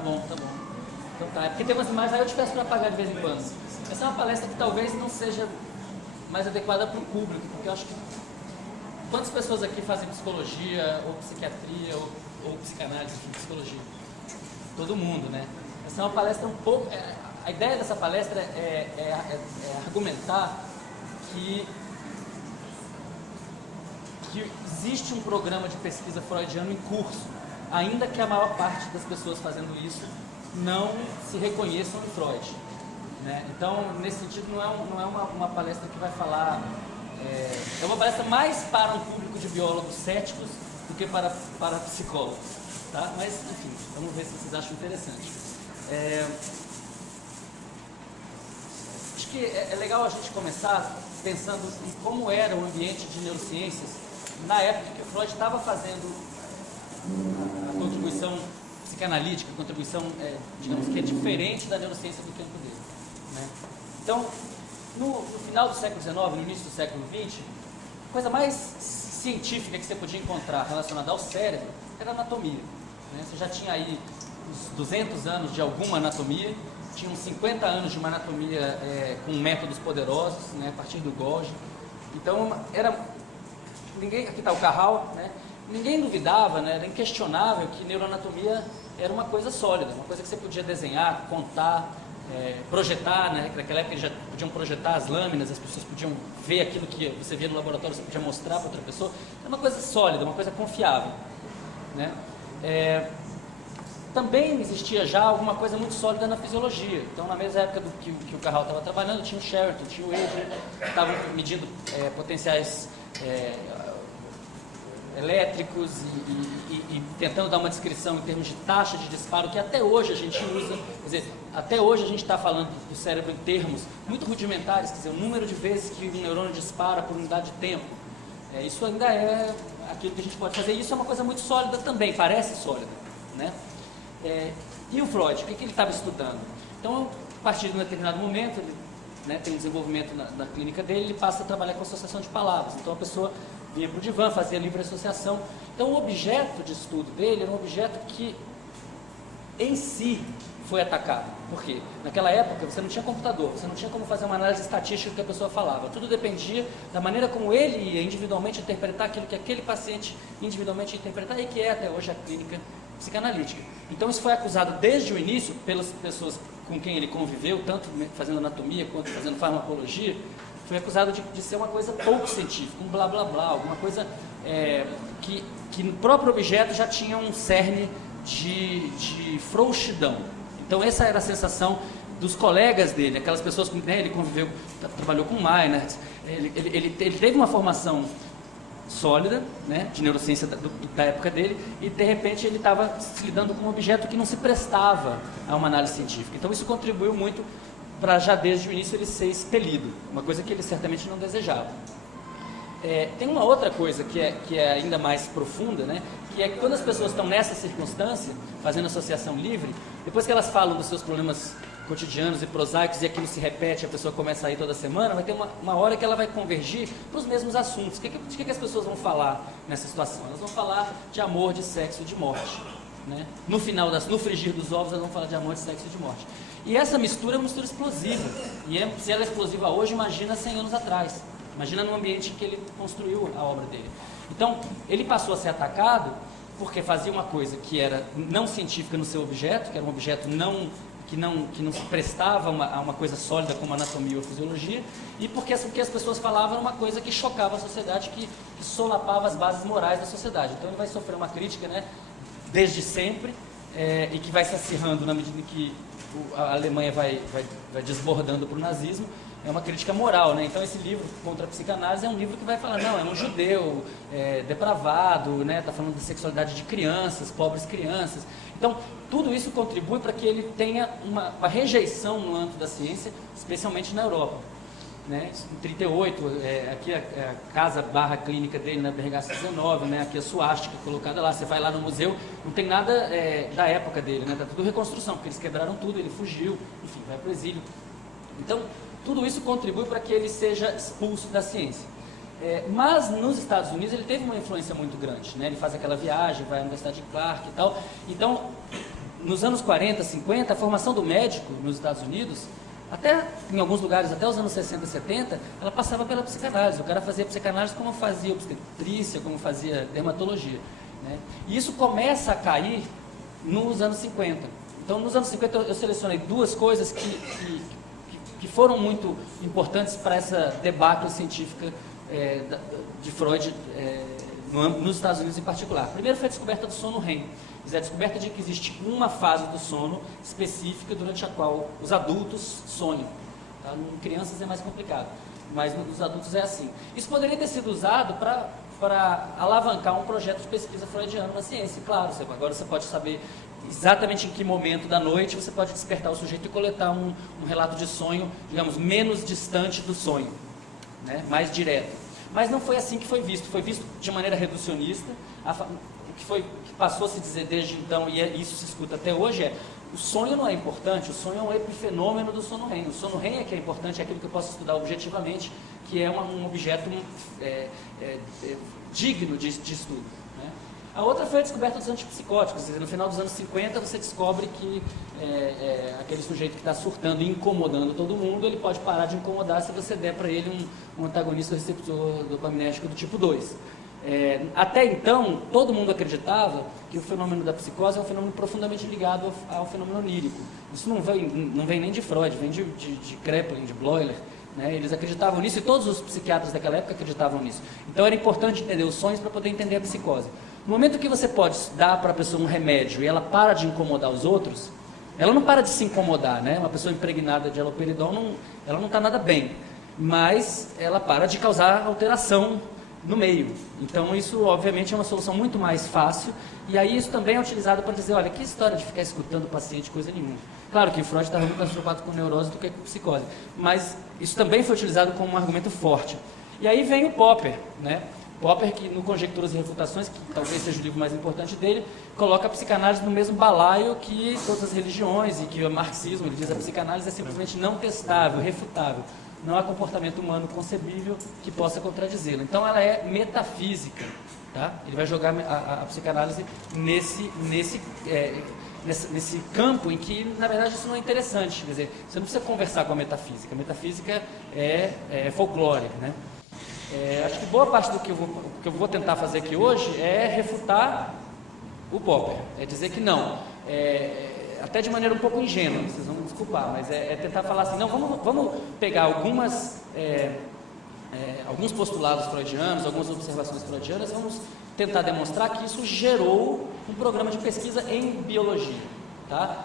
Tá bom, tá bom. Então tá, é porque tem umas imagens aí eu te peço para apagar de vez em quando. Essa é uma palestra que talvez não seja mais adequada para o público, porque eu acho que quantas pessoas aqui fazem psicologia, ou psiquiatria, ou psicanálise, enfim, psicologia? Todo mundo, né? Essa é uma palestra um pouco... a ideia dessa palestra é argumentar que existe um programa de pesquisa freudiano em curso, ainda que a maior parte das pessoas fazendo isso não se reconheçam em Freud, né? Então, nesse sentido, não é uma palestra que vai falar... É uma palestra mais para um público de biólogos céticos do que para psicólogos, tá? Mas, enfim, vamos ver se vocês acham interessante. Acho que é legal a gente começar pensando em como era o ambiente de neurociências na época que o Freud estava fazendo a contribuição psicanalítica, a contribuição, digamos que é diferente da neurociência do tempo dele, né? Então, no final do século XIX, no início do século XX, a coisa mais científica que você podia encontrar relacionada ao cérebro era a anatomia, né? Você já tinha aí uns 200 anos de alguma anatomia, tinha uns 50 anos de uma anatomia com métodos poderosos, né, a partir do Golgi. Então, aqui está o Carral, né? Ninguém duvidava, né, era inquestionável que neuroanatomia era uma coisa sólida, uma coisa que você podia desenhar, contar, projetar, né? Naquela época eles já podiam projetar as lâminas, as pessoas podiam ver aquilo que você via no laboratório, você podia mostrar para outra pessoa. Era uma coisa sólida, uma coisa confiável, né? Também existia já alguma coisa muito sólida na fisiologia. Então, na mesma época que o Carral estava trabalhando, tinha o Sheraton, tinha o Adler, que estavam medindo potenciais elétricos e tentando dar uma descrição em termos de taxa de disparo, que até hoje a gente usa. Quer dizer, até hoje a gente está falando do cérebro em termos muito rudimentares, quer dizer, o número de vezes que um neurônio dispara por unidade de tempo. Isso ainda é aquilo que a gente pode fazer. E isso é uma coisa muito sólida também, parece sólida, né? E o Freud, o que ele estava estudando? Então, a partir de um determinado momento, ele, né, tem um desenvolvimento na clínica dele, ele passa a trabalhar com associação de palavras. Então, a pessoa vinha para o divã, fazia livre associação. Então, o objeto de estudo dele era um objeto que, em si, foi atacado. Por quê? Naquela época, você não tinha computador, você não tinha como fazer uma análise estatística do que a pessoa falava. Tudo dependia da maneira como ele ia individualmente interpretar aquilo que aquele paciente individualmente ia interpretar, e que é até hoje a clínica psicanalítica. Então, isso foi acusado desde o início pelas pessoas com quem ele conviveu, tanto fazendo anatomia quanto fazendo farmacologia. Foi acusado de ser uma coisa pouco científica, um blá blá blá, alguma coisa que no próprio objeto já tinha um cerne de frouxidão. Então, essa era a sensação dos colegas dele, aquelas pessoas com quem ele conviveu, trabalhou com Meinertz. Ele teve uma formação sólida, né, de neurociência da época dele, e de repente ele estava se lidando com um objeto que não se prestava a uma análise científica. Então, isso contribuiu muito para já desde o início ele ser expelido, uma coisa que ele certamente não desejava. Tem uma outra coisa que é ainda mais profunda, né, que é que quando as pessoas estão nessa circunstância, fazendo associação livre, depois que elas falam dos seus problemas cotidianos e prosaicos e aquilo se repete, a pessoa começa a ir toda semana, vai ter uma hora que ela vai convergir para os mesmos assuntos. De que as pessoas vão falar nessa situação? Elas vão falar de amor, de sexo e de morte, né? No frigir dos ovos, elas vão falar de amor, de sexo e de morte. E essa mistura é uma mistura explosiva. E se ela é explosiva hoje, imagina 100 anos atrás. Imagina no ambiente que ele construiu a obra dele. Então, ele passou a ser atacado porque fazia uma coisa que era não científica no seu objeto, que era um objeto que não se prestava a uma coisa sólida como anatomia ou fisiologia, e porque o que as pessoas falavam era uma coisa que chocava a sociedade, que solapava as bases morais da sociedade. Então, ele vai sofrer uma crítica, né, desde sempre, e que vai se acirrando na medida em que a Alemanha vai desbordando para o nazismo. É uma crítica moral, né? Então, esse livro contra a psicanálise é um livro que vai falar, não, é um judeu depravado, né? Está falando da sexualidade de crianças, pobres crianças. Então, tudo isso contribui para que ele tenha uma rejeição no âmbito da ciência, especialmente na Europa, né? Em 1938, aqui a casa/clínica dele na Bergasse 19, né? Aqui a suástica colocada lá, você vai lá no museu, não tem nada da época dele, né? Está tudo reconstrução, porque eles quebraram tudo, ele fugiu, enfim, vai para o exílio. Então, tudo isso contribui para que ele seja expulso da ciência. Mas nos Estados Unidos ele teve uma influência muito grande, né? Ele faz aquela viagem, vai à Universidade de Clark e tal. Então, nos anos 40, 50, a formação do médico nos Estados Unidos, até em alguns lugares, até os anos 60, 70, ela passava pela psicanálise. O cara fazia psicanálise como fazia obstetrícia, como fazia dermatologia, né? E isso começa a cair nos anos 50. Então, nos anos 50, eu selecionei duas coisas que foram muito importantes para essa debacle científica de Freud nos Estados Unidos em particular. Primeiro foi a descoberta do sono REM. A descoberta de que existe uma fase do sono específica durante a qual os adultos sonham. Tá? Em crianças é mais complicado, mas nos adultos é assim. Isso poderia ter sido usado para alavancar um projeto de pesquisa freudiano na ciência. Claro, agora você pode saber exatamente em que momento da noite você pode despertar o sujeito e coletar um relato de sonho, digamos, menos distante do sonho, né? Mais direto. Mas não foi assim que foi visto de maneira reducionista. O que passou a se dizer desde então, e isso se escuta até hoje, o sonho não é importante, o sonho é um epifenômeno do sono REM. O sono REM é que é importante, é aquilo que eu posso estudar objetivamente, que é um objeto digno de estudo, né? A outra foi a descoberta dos antipsicóticos. No final dos anos 50 você descobre que aquele sujeito que está surtando e incomodando todo mundo, ele pode parar de incomodar se você der para ele um antagonista receptor dopaminérgico do tipo 2. Até então, todo mundo acreditava que o fenômeno da psicose é um fenômeno profundamente ligado ao fenômeno onírico. Isso não vem nem de Freud, vem de Kraepelin, de Bleuler, né? Eles acreditavam nisso e todos os psiquiatras daquela época acreditavam nisso. Então era importante entender os sonhos para poder entender a psicose. No momento que você pode dar para a pessoa um remédio e ela para de incomodar os outros, ela não para de se incomodar, né? Uma pessoa impregnada de haloperidol, ela não está nada bem, mas ela para de causar alteração no meio. Então isso obviamente é uma solução muito mais fácil, e aí isso também é utilizado para dizer, olha, que história de ficar escutando o paciente, coisa nenhuma. Claro que Freud estava muito mais preocupado com neurose do que com psicose, mas isso também foi utilizado como um argumento forte. E aí vem o Popper, né? Popper, que no Conjecturas e Refutações, que talvez seja o livro mais importante dele, coloca a psicanálise no mesmo balaio que todas as religiões e que o marxismo. Ele diz que a psicanálise é simplesmente não testável, refutável. Não há comportamento humano concebível que possa contradizê-lo. Então ela é metafísica, tá? Ele vai jogar a psicanálise nesse campo em que, na verdade, isso não é interessante. Quer dizer, você não precisa conversar com a metafísica é folclore, né? Acho que boa parte do que eu vou tentar fazer aqui hoje é refutar o Popper, é dizer que não, até de maneira um pouco ingênua, vocês vão me desculpar, mas tentar falar assim, não, vamos pegar alguns postulados freudianos, algumas observações freudianas, vamos tentar demonstrar que isso gerou um programa de pesquisa em biologia, tá?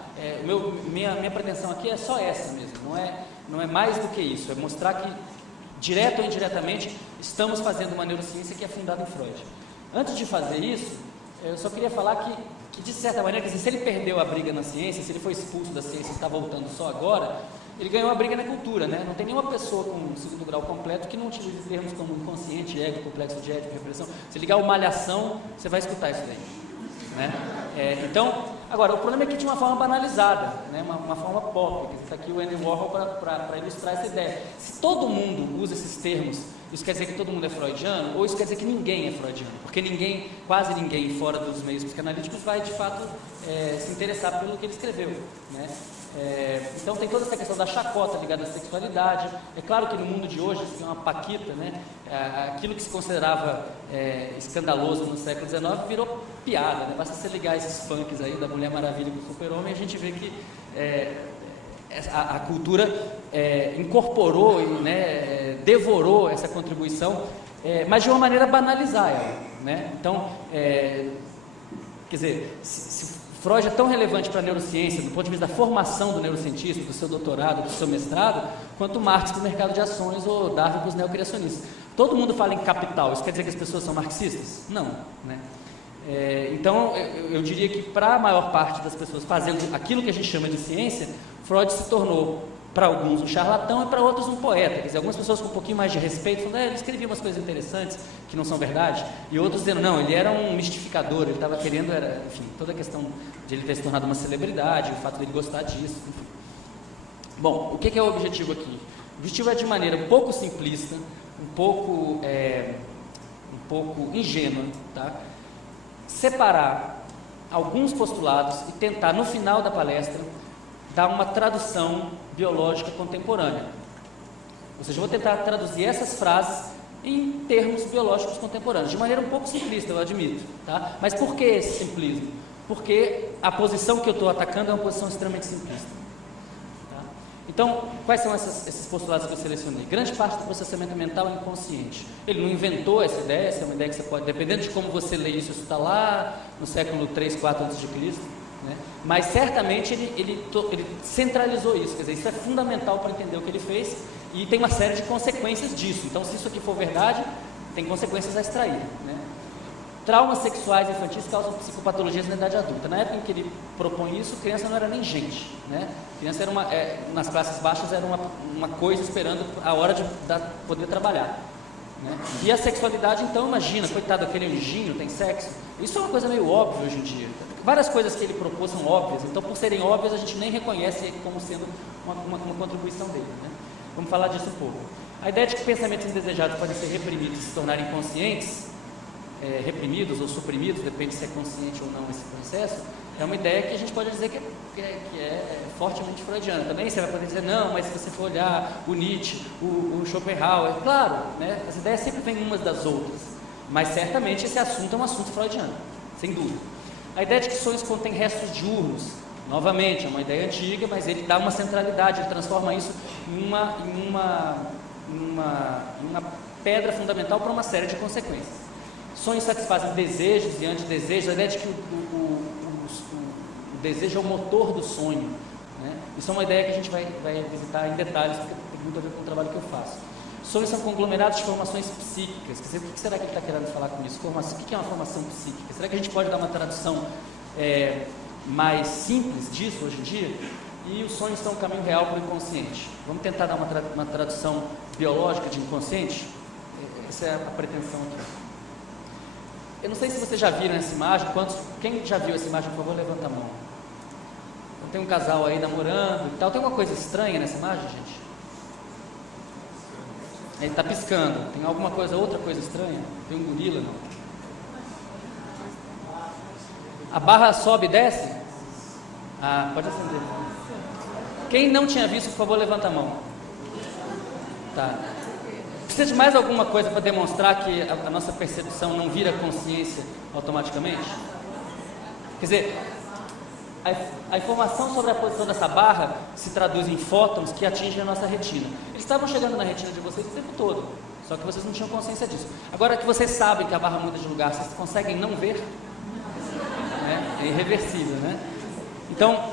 Minha pretensão aqui é só essa mesmo, não é mais do que isso, é mostrar que, direto ou indiretamente, estamos fazendo uma neurociência que é fundada em Freud. Antes de fazer isso, eu só queria falar que de certa maneira, quer dizer, se ele perdeu a briga na ciência, se ele foi expulso da ciência e está voltando só agora, ele ganhou a briga na cultura, né? Não tem nenhuma pessoa com segundo grau completo que não utilize termos como inconsciente, ego, complexo de ética, repressão. Se ligar o Malhação, você vai escutar isso daí, né? Então, agora, o problema é que de uma forma banalizada, né? Uma forma pop. Está aqui o Andy Warhol para ilustrar essa ideia. Se todo mundo usa esses termos, isso quer dizer que todo mundo é freudiano, ou isso quer dizer que ninguém é freudiano? Porque quase ninguém fora dos meios psicanalíticos vai, de fato, se interessar pelo que ele escreveu, né? Então tem toda essa questão da chacota ligada à sexualidade. É claro que no mundo de hoje, isso é uma paquita, né? Aquilo que se considerava escandaloso no século XIX virou piada, né? Basta você ligar esses funks aí da Mulher Maravilha com o Super-Homem, a gente vê que a cultura incorporou e, né, devorou essa contribuição, mas de uma maneira banalizar ela, né? Então, quer dizer, se Freud é tão relevante para a neurociência, do ponto de vista da formação do neurocientista, do seu doutorado, do seu mestrado, quanto Marx para o mercado de ações ou Darwin para os neocriacionistas. Todo mundo fala em capital, isso quer dizer que as pessoas são marxistas? Não, né? Então, eu diria que para a maior parte das pessoas fazendo aquilo que a gente chama de ciência, Freud se tornou, para alguns, um charlatão e para outros um poeta. Quer dizer, algumas pessoas com um pouquinho mais de respeito falando, ele escrevia umas coisas interessantes que não são verdade, e outros dizendo, não, ele era um mistificador, ele estava querendo, enfim, toda a questão de ele ter se tornado uma celebridade, o fato dele gostar disso, enfim. Bom, o que é o objetivo aqui? O objetivo é, de maneira um pouco simplista, um pouco ingênua, tá? Separar alguns postulados e tentar, no final da palestra, dar uma tradução biológica contemporânea. Ou seja, eu vou tentar traduzir essas frases em termos biológicos contemporâneos, de maneira um pouco simplista, eu admito. Tá? Mas por que esse simplismo? Porque a posição que eu estou atacando é uma posição extremamente simplista. Tá? Então, quais são esses postulados que eu selecionei? Grande parte do processamento mental é inconsciente. Ele não inventou essa ideia, essa é uma ideia que você pode, dependendo de como você lê isso está lá no século 3, 4 a.C., né? Mas certamente ele centralizou isso, quer dizer, isso é fundamental para entender o que ele fez e tem uma série de consequências disso. Então, se isso aqui for verdade, tem consequências a extrair, né? Traumas sexuais infantis causam psicopatologias na idade adulta. Na época em que ele propõe isso, criança não era nem gente, né? Criança era nas classes baixas era uma coisa esperando a hora de poder trabalhar, né? E a sexualidade, então, imagina, coitado, aquele anjinho tem sexo. Isso é uma coisa meio óbvia hoje em dia. Várias coisas que ele propôs são óbvias, então por serem óbvias a gente nem reconhece ele como sendo uma contribuição dele, né? Vamos falar disso um pouco. A ideia de que pensamentos indesejados podem ser reprimidos e se tornarem conscientes, reprimidos ou suprimidos, depende se é consciente ou não esse processo, é uma ideia que a gente pode dizer que é fortemente freudiana. Também você vai poder dizer, não, mas se você for olhar o Nietzsche, o Schopenhauer, claro, né, as ideias sempre vêm umas das outras, mas certamente esse assunto é um assunto freudiano, sem dúvida. A ideia de que sonhos contêm restos diurnos, novamente, é uma ideia antiga, mas ele dá uma centralidade, ele transforma isso em uma pedra fundamental para uma série de consequências. Sonhos satisfazem desejos e antidesejos, a ideia de que o desejo é o motor do sonho, né? Isso é uma ideia que a gente vai visitar em detalhes, porque tem muito a ver com o trabalho que eu faço. Sonhos são conglomerados de formações psíquicas. Quer dizer, o que será que ele está querendo falar com isso? O que é uma formação psíquica? Será que a gente pode dar uma tradução mais simples disso hoje em dia? E os sonhos são o caminho real para o inconsciente. Vamos tentar dar uma tradução biológica de inconsciente? Essa é a pretensão aqui. Eu não sei se vocês já viram essa imagem. Quem já viu essa imagem, por favor, levanta a mão. Então, tem um casal aí namorando e tal. Tem alguma coisa estranha nessa imagem, gente? Ele está piscando. Tem outra coisa estranha? Tem um gorila, não? A barra sobe e desce? Ah, pode acender. Quem não tinha visto, por favor, levanta a mão. Tá. Precisa de mais alguma coisa para demonstrar que a nossa percepção não vira consciência automaticamente? Quer dizer, a informação sobre a posição dessa barra se traduz em fótons que atingem a nossa retina. Eles estavam chegando na retina de vocês o tempo todo, só que vocês não tinham consciência disso. Agora que vocês sabem que a barra muda de lugar, vocês conseguem não ver? É irreversível, né? Então,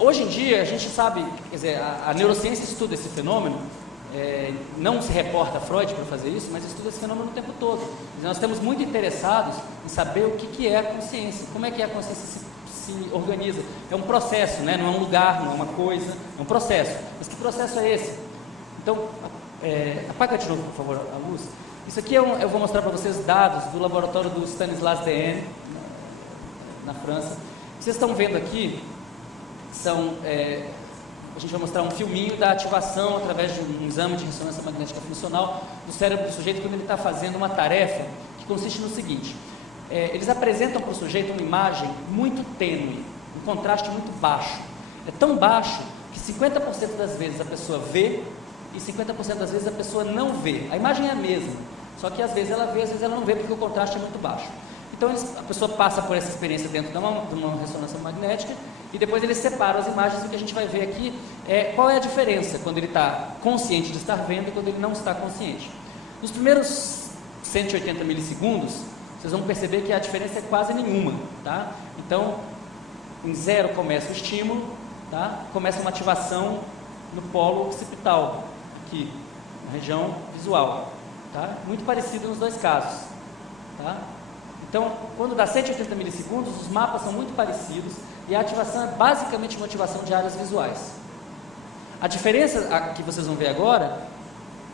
hoje em dia, a gente sabe, quer dizer, a neurociência estuda esse fenômeno, não se reporta a Freud para fazer isso, mas estuda esse fenômeno o tempo todo. Nós estamos muito interessados em saber o que é a consciência, como é que a consciência se organiza. É um processo, né? Não é um lugar, não é uma coisa, é um processo. Mas que processo é esse? Então, apaga de novo, por favor, a luz. Isso aqui eu vou mostrar para vocês dados do laboratório do Stanislas Dehaene, na França. Vocês estão vendo aqui, a gente vai mostrar um filminho da ativação através de um exame de ressonância magnética funcional do cérebro do sujeito quando ele está fazendo uma tarefa que consiste no seguinte: eles apresentam para o sujeito uma imagem muito tênue, um contraste muito baixo. É tão baixo que 50% das vezes a pessoa vê e 50% das vezes a pessoa não vê. A imagem é a mesma, só que às vezes ela vê, às vezes ela não vê, porque o contraste é muito baixo. Então a pessoa passa por essa experiência dentro de uma ressonância magnética e depois ele separa as imagens. E o que a gente vai ver aqui é qual é a diferença quando ele está consciente de estar vendo e quando ele não está consciente. Nos primeiros 180 milissegundos, vocês vão perceber que a diferença é quase nenhuma, tá? Então, em 0 começa o estímulo, tá? Começa uma ativação no polo occipital, aqui, na região visual, tá? Muito parecido nos dois casos, tá? Então, quando dá 180 milissegundos, os mapas são muito parecidos e a ativação é basicamente uma ativação de áreas visuais. A diferença que vocês vão ver agora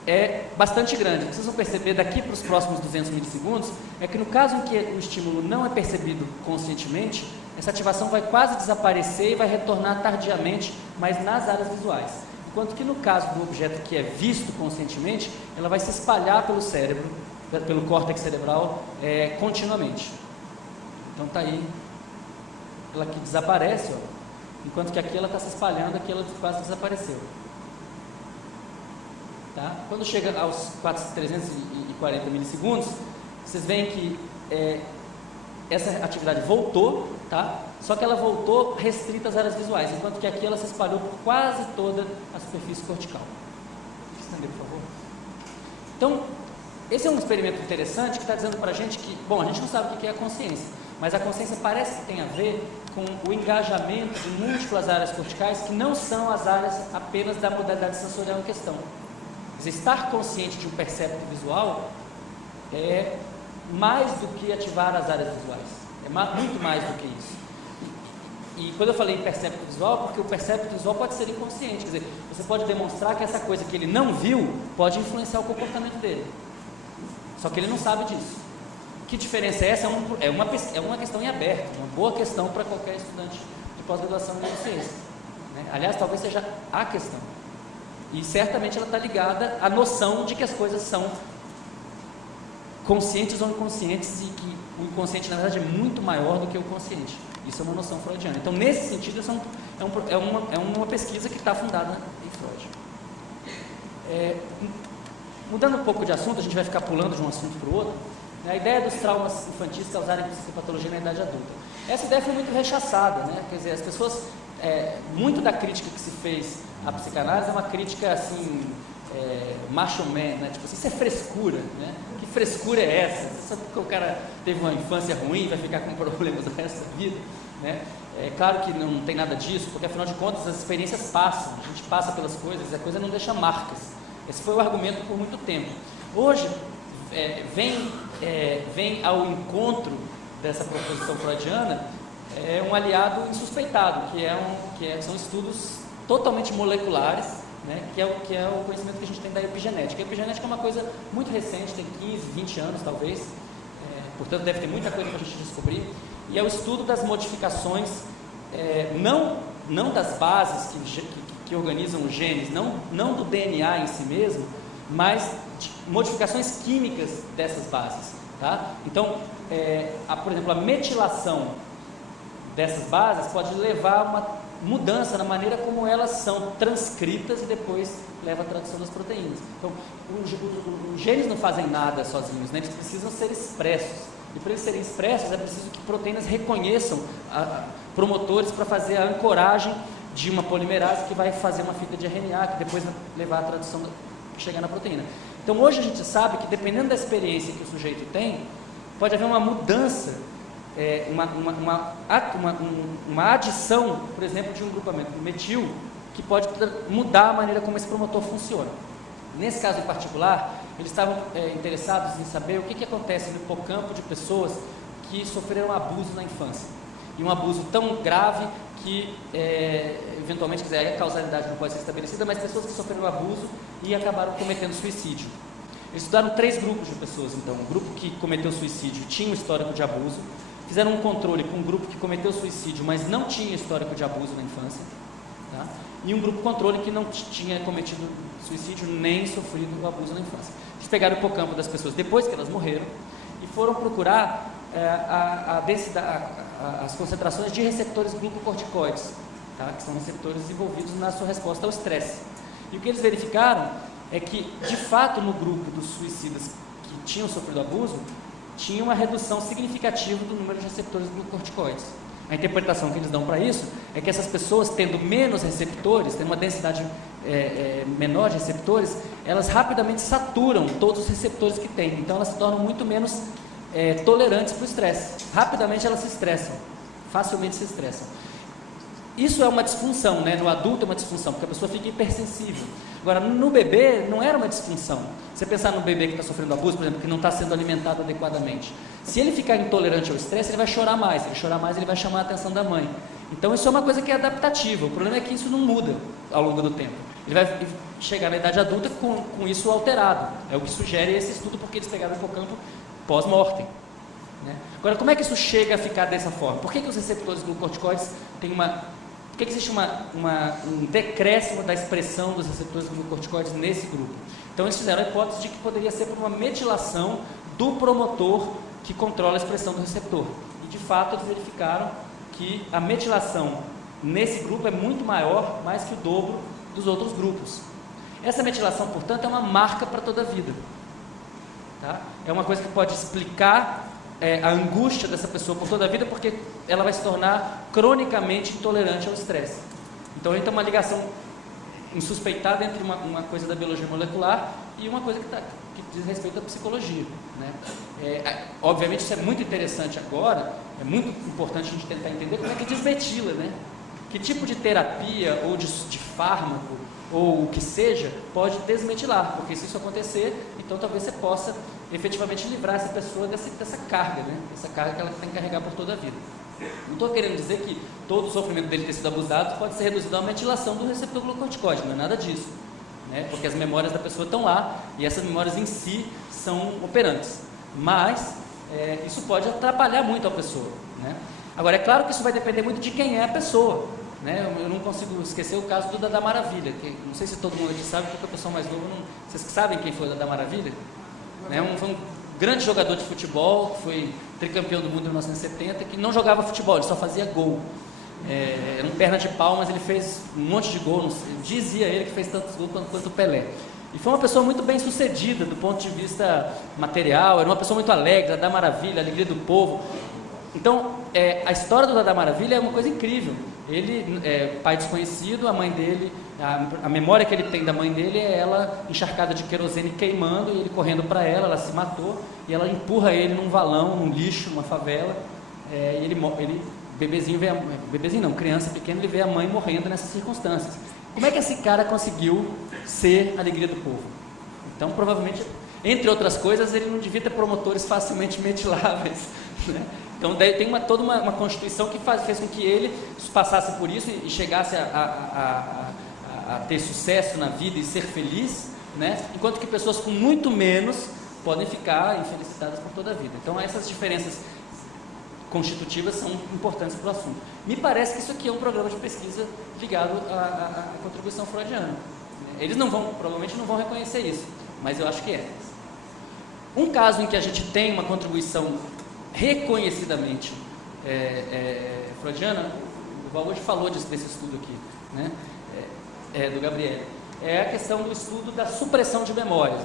é bastante grande. O que vocês vão perceber daqui para os próximos 200 milissegundos é que no caso em que o estímulo não é percebido conscientemente, essa ativação vai quase desaparecer e vai retornar tardiamente, mas nas áreas visuais. Enquanto que no caso do objeto que é visto conscientemente, ela vai se espalhar pelo cérebro, pelo córtex cerebral, continuamente. Então está aí ela que desaparece, ó, enquanto que aqui ela está se espalhando, aqui ela quase desapareceu. Tá? Quando chega aos 340 milissegundos, vocês veem que essa atividade voltou, tá? Só que ela voltou restrita às áreas visuais, enquanto que aqui ela se espalhou por quase toda a superfície cortical. Estender, por favor. Então, esse é um experimento interessante que está dizendo para a gente que, bom, a gente não sabe o que é a consciência, mas a consciência parece que tem a ver com o engajamento de múltiplas áreas corticais que não são as áreas apenas da modalidade sensorial em questão. Quer dizer, estar consciente de um percepto visual é mais do que ativar as áreas visuais, é muito mais do que isso. E quando eu falei em percepto visual, porque o percepto visual pode ser inconsciente, quer dizer, você pode demonstrar que essa coisa que ele não viu pode influenciar o comportamento dele, só que ele não sabe disso. Que diferença é essa? É uma questão em aberto, uma boa questão para qualquer estudante de pós-graduação em neurociência, né? Aliás, talvez seja a questão, e certamente ela está ligada à noção de que as coisas são conscientes ou inconscientes, e que o inconsciente na verdade é muito maior do que o consciente. Isso é uma noção freudiana. Então, nesse sentido, é uma pesquisa que está fundada em Freud. Mudando um pouco de assunto, a gente vai ficar pulando de um assunto para o outro. A ideia dos traumas infantis causarem psicopatologia na idade adulta. Essa ideia foi muito rechaçada, né? Quer dizer, as pessoas, muito da crítica que se fez à psicanálise é uma crítica assim, macho man, né? Tipo assim, isso é frescura, né? Que frescura é essa? Só porque o cara teve uma infância ruim vai ficar com problemas do resto da vida, né? É claro que não tem nada disso, porque afinal de contas as experiências passam, a gente passa pelas coisas, a coisa não deixa marcas. Esse foi o argumento por muito tempo. Hoje vem ao encontro dessa proposição freudiana um aliado insuspeitado, são estudos totalmente moleculares, né, que é o conhecimento que a gente tem da epigenética. A epigenética é uma coisa muito recente, tem 15, 20 anos talvez, portanto deve ter muita coisa para a gente descobrir, e é o estudo das modificações, não das bases que organizam os genes, não do DNA em si mesmo, mas de modificações químicas dessas bases. Tá? Então, por exemplo, a metilação dessas bases pode levar a uma mudança na maneira como elas são transcritas e depois leva à tradução das proteínas. Então, os genes não fazem nada sozinhos, né? Eles precisam ser expressos. E para eles serem expressos é preciso que proteínas reconheçam promotores para fazer a ancoragem de uma polimerase que vai fazer uma fita de RNA que depois vai levar à tradução que chegar na proteína. Então hoje a gente sabe que dependendo da experiência que o sujeito tem, pode haver uma mudança, uma adição, por exemplo, de um grupamento metil, que pode mudar a maneira como esse promotor funciona. Nesse caso em particular, eles estavam interessados em saber o que acontece no hipocampo de pessoas que sofreram abuso na infância. E um abuso tão grave que, eventualmente, a causalidade não pode ser estabelecida, mas pessoas que sofreram abuso e acabaram cometendo suicídio. Eles estudaram 3 grupos de pessoas, então. Um grupo que cometeu suicídio tinha um histórico de abuso, fizeram um controle com um grupo que cometeu suicídio, mas não tinha histórico de abuso na infância, tá? E um grupo controle que não tinha cometido suicídio nem sofrido abuso na infância. Eles pegaram o hipocampo das pessoas depois que elas morreram e foram procurar as concentrações de receptores glucocorticoides, tá? Que são receptores envolvidos na sua resposta ao estresse. E o que eles verificaram é que, de fato, no grupo dos suicidas que tinham sofrido abuso, tinha uma redução significativa do número de receptores glucocorticoides. A interpretação que eles dão para isso é que essas pessoas, tendo menos receptores, tendo uma densidade menor de receptores, elas rapidamente saturam todos os receptores que têm. Então, elas se tornam muito menos tolerantes para o estresse. Rapidamente elas se estressam, facilmente se estressam. Isso é uma disfunção, né? No adulto é uma disfunção, porque a pessoa fica hipersensível. Agora, no bebê não era uma disfunção. Você pensar no bebê que está sofrendo abuso, por exemplo, que não está sendo alimentado adequadamente. Se ele ficar intolerante ao estresse, ele vai chorar mais. Se ele chorar mais, ele vai chamar a atenção da mãe. Então, isso é uma coisa que é adaptativa. O problema é que isso não muda ao longo do tempo. Ele vai chegar na idade adulta com isso alterado. É o que sugere esse estudo, porque eles pegaram o hipocampo pós-mortem. Né? Agora, como é que isso chega a ficar dessa forma? Por que os receptores glucocorticoides têm Por que existe um decréscimo da expressão dos receptores glucocorticoides nesse grupo? Então, eles fizeram a hipótese de que poderia ser por uma metilação do promotor que controla a expressão do receptor. E, de fato, eles verificaram que a metilação nesse grupo é muito maior, mais que o dobro dos outros grupos. Essa metilação, portanto, é uma marca para toda a vida. Tá? É uma coisa que pode explicar a angústia dessa pessoa por toda a vida, porque ela vai se tornar cronicamente intolerante ao estresse. Então, entra uma ligação insuspeitada entre uma coisa da biologia molecular e uma coisa que diz respeito à psicologia, né? Obviamente, isso é muito interessante agora, é muito importante a gente tentar entender como é que desmetila, né? Que tipo de terapia ou de fármaco ou o que seja pode desmetilar, porque se isso acontecer, então talvez você possa efetivamente livrar essa pessoa dessa carga, né? Essa carga que ela tem que carregar por toda a vida. Não estou querendo dizer que todo o sofrimento dele ter sido abusado pode ser reduzido a uma metilação do receptor glucorticoide, não é nada disso, né? Porque as memórias da pessoa estão lá e essas memórias em si são operantes, mas isso pode atrapalhar muito a pessoa, né? Agora, é claro que isso vai depender muito de quem é a pessoa, né? Eu não consigo esquecer o caso do Dadá Maravilha, que não sei se todo mundo aqui sabe, porque o pessoal mais novo não... Vocês sabem quem foi o Dadá Maravilha? Foi um grande jogador de futebol, que foi tricampeão do mundo em 1970, que não jogava futebol, ele só fazia gol. Era um perna de pau, mas ele fez um monte de gol, dizia ele que fez tantos gols quanto o Pelé. E foi uma pessoa muito bem sucedida do ponto de vista material, era uma pessoa muito alegre, Dadá Maravilha, alegria do povo. Então, a história do Dadá Maravilha é uma coisa incrível. Ele é pai desconhecido, a mãe dele, a memória que ele tem da mãe dele é ela encharcada de querosene queimando, e ele correndo para ela se matou, e ela empurra ele num valão, num lixo, numa favela, e ele bebezinho não, criança pequena, ele vê a mãe morrendo nessas circunstâncias. Como é que esse cara conseguiu ser a alegria do povo? Então, provavelmente, entre outras coisas, ele não devia ter promotores facilmente metiláveis, né? Então tem toda uma constituição que fez com que ele passasse por isso e chegasse a ter sucesso na vida e ser feliz, né? Enquanto que pessoas com muito menos podem ficar infelicitadas por toda a vida. Então essas diferenças constitutivas são importantes para o assunto. Me parece que isso aqui é um programa de pesquisa ligado à contribuição freudiana. Eles provavelmente não vão reconhecer isso, mas eu acho que é. Um caso em que a gente tem uma contribuição reconhecidamente freudiana, o Val hoje falou desse estudo aqui, né? Do Gabriel, é a questão do estudo da supressão de memórias.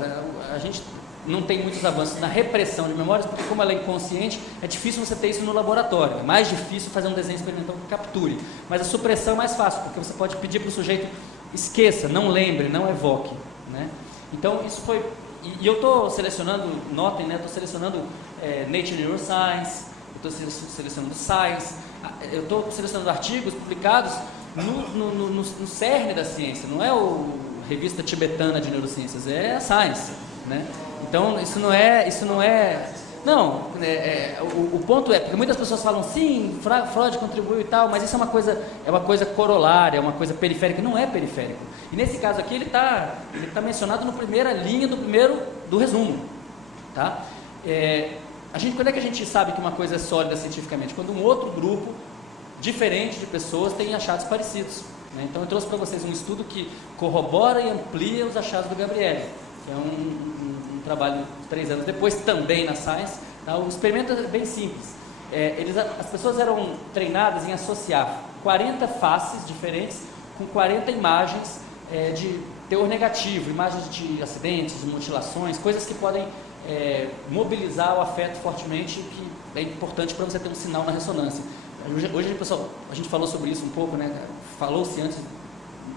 A gente não tem muitos avanços na repressão de memórias, porque como ela é inconsciente, é difícil você ter isso no laboratório, é mais difícil fazer um desenho experimental que capture, mas a supressão é mais fácil, porque você pode pedir para o sujeito, esqueça, não lembre, não evoque, né? Então isso foi, e eu estou selecionando, notem, né, estou selecionando Nature Neuroscience, eu estou selecionando Science, eu estou selecionando artigos publicados no cerne da ciência, não é a revista tibetana de neurociências, é a Science, né? Então isso não é não, o ponto é, porque muitas pessoas falam, sim, Freud contribuiu e tal, mas isso é uma coisa corolária, é uma coisa periférica, não é periférico. E nesse caso aqui ele tá mencionado na primeira linha do resumo, tá? Quando é que a gente sabe que uma coisa é sólida cientificamente? Quando um outro grupo diferente de pessoas tem achados parecidos, né? Então eu trouxe para vocês um estudo que corrobora e amplia os achados do Gabriel, que é um trabalho de 3 anos depois, também na Science, tá? O experimento é bem simples. As pessoas eram treinadas em associar 40 faces diferentes com 40 imagens de teor negativo, imagens de acidentes, de mutilações, coisas que podem mobilizar o afeto fortemente, que é importante para você ter um sinal na ressonância. Hoje, pessoal, a gente falou sobre isso um pouco, né? Falou-se antes,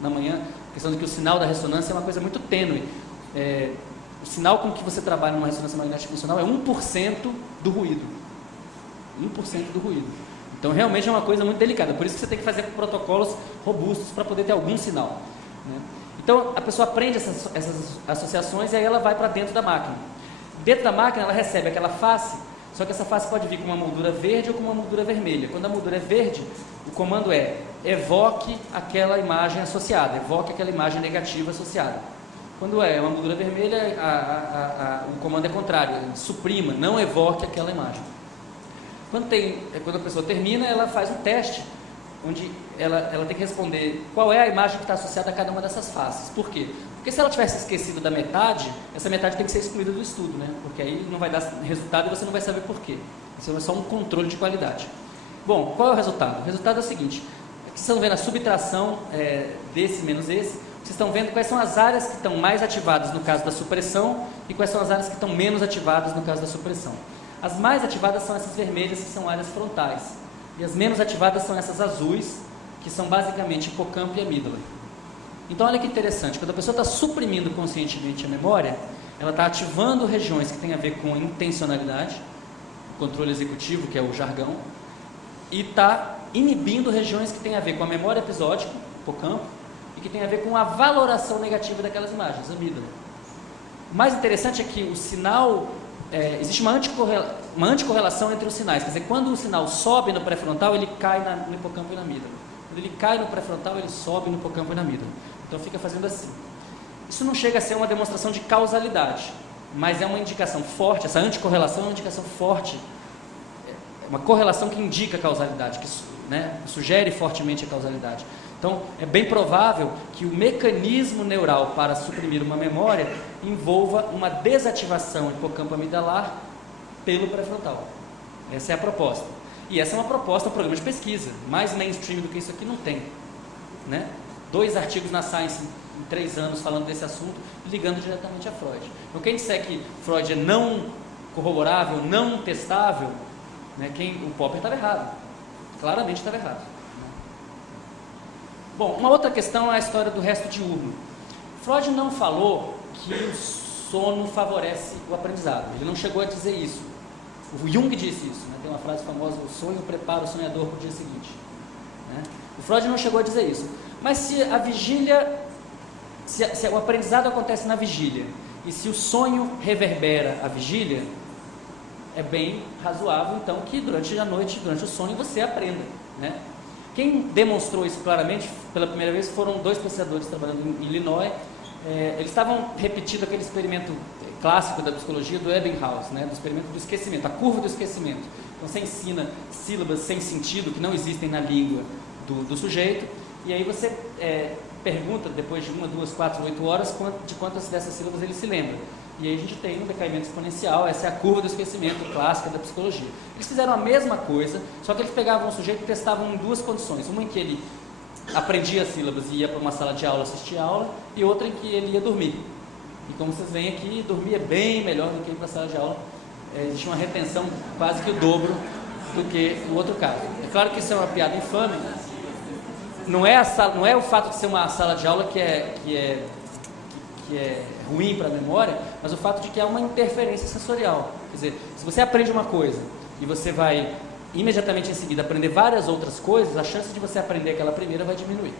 na manhã, a questão de que o sinal da ressonância é uma coisa muito tênue. O sinal com que você trabalha numa ressonância magnética funcional é 1% do ruído. 1% do ruído. Então, realmente é uma coisa muito delicada. Por isso que você tem que fazer protocolos robustos para poder ter algum sinal, né? Então, a pessoa aprende essas associações e aí ela vai para dentro da máquina. Dentro da máquina, ela recebe aquela face, só que essa face pode vir com uma moldura verde ou com uma moldura vermelha. Quando a moldura é verde, o comando é evoque aquela imagem associada, evoque aquela imagem negativa associada. Quando é uma moldura vermelha, o comando é contrário, suprima, não evoque aquela imagem. Quando a pessoa termina, ela faz um teste, onde ela tem que responder qual é a imagem que está associada a cada uma dessas faces. Por quê? Porque se ela tivesse esquecido da metade, essa metade tem que ser excluída do estudo, né? Porque aí não vai dar resultado e você não vai saber por quê. Isso é só um controle de qualidade. Bom, qual é o resultado? O resultado é o seguinte, aqui vocês estão vendo a subtração desse menos esse, vocês estão vendo quais são as áreas que estão mais ativadas no caso da supressão e quais são as áreas que estão menos ativadas no caso da supressão. As mais ativadas são essas vermelhas, que são áreas frontais, e as menos ativadas são essas azuis, que são basicamente hipocampo e amígdala. Então olha que interessante, quando a pessoa está suprimindo conscientemente a memória, ela está ativando regiões que têm a ver com intencionalidade, controle executivo, que é o jargão, e está inibindo regiões que têm a ver com a memória episódica, hipocampo, e que tem a ver com a valoração negativa daquelas imagens, amígdala. O mais interessante é que o sinal, existe uma anticorrelação entre os sinais, quer dizer, quando o sinal sobe no pré-frontal, ele cai no hipocampo e na amígdala. Quando ele cai no pré-frontal, ele sobe no hipocampo e na amígdala. Então fica fazendo assim. Isso não chega a ser uma demonstração de causalidade, mas é uma indicação forte, essa anticorrelação é uma indicação forte, uma correlação que indica a causalidade, que sugere fortemente a causalidade. Então, é bem provável que o mecanismo neural para suprimir uma memória envolva uma desativação hipocampo-amidalar pelo pré-frontal. Essa é a proposta. E essa é uma proposta, um programa de pesquisa. Mais mainstream do que isso aqui não tem. 2 artigos na Science em 3 anos falando desse assunto, ligando diretamente a Freud. Então, quem disser que Freud é não corroborável, não testável, o Popper estava errado. Claramente estava errado. Bom, uma outra questão é a história do resto diurno. Freud não falou que o sono favorece o aprendizado, ele não chegou a dizer isso. O Jung disse isso, tem uma frase famosa, o sonho prepara o sonhador para o dia seguinte. O Freud não chegou a dizer isso. Mas se a vigília, se o aprendizado acontece na vigília, e se o sonho reverbera a vigília, é bem razoável então que durante a noite, durante o sonho, você aprenda. Quem demonstrou isso claramente, pela primeira vez, foram 2 pesquisadores trabalhando em Illinois. Eles estavam repetindo aquele experimento clássico da psicologia do Ebbinghaus, do experimento do esquecimento, a curva do esquecimento. Então você ensina sílabas sem sentido, que não existem na língua do sujeito, e aí você pergunta, depois de 1, 2, 4, 8 horas, de quantas dessas sílabas ele se lembra. E aí a gente tem um decaimento exponencial, essa é a curva do esquecimento clássica da psicologia. Eles fizeram a mesma coisa, só que eles pegavam um sujeito e testavam em 2 condições. Uma em que ele aprendia as sílabas e ia para uma sala de aula assistir a aula, e outra em que ele ia dormir. E como vocês veem aqui, dormir é bem melhor do que ir para a sala de aula. Existe uma retenção quase que o dobro do que no outro caso. É claro que isso é uma piada infame. Não é o fato de ser uma sala de aula que é ruim para a memória, mas o fato de que há uma interferência sensorial. Quer dizer, se você aprende uma coisa e você vai imediatamente em seguida aprender várias outras coisas, a chance de você aprender aquela primeira vai diminuir.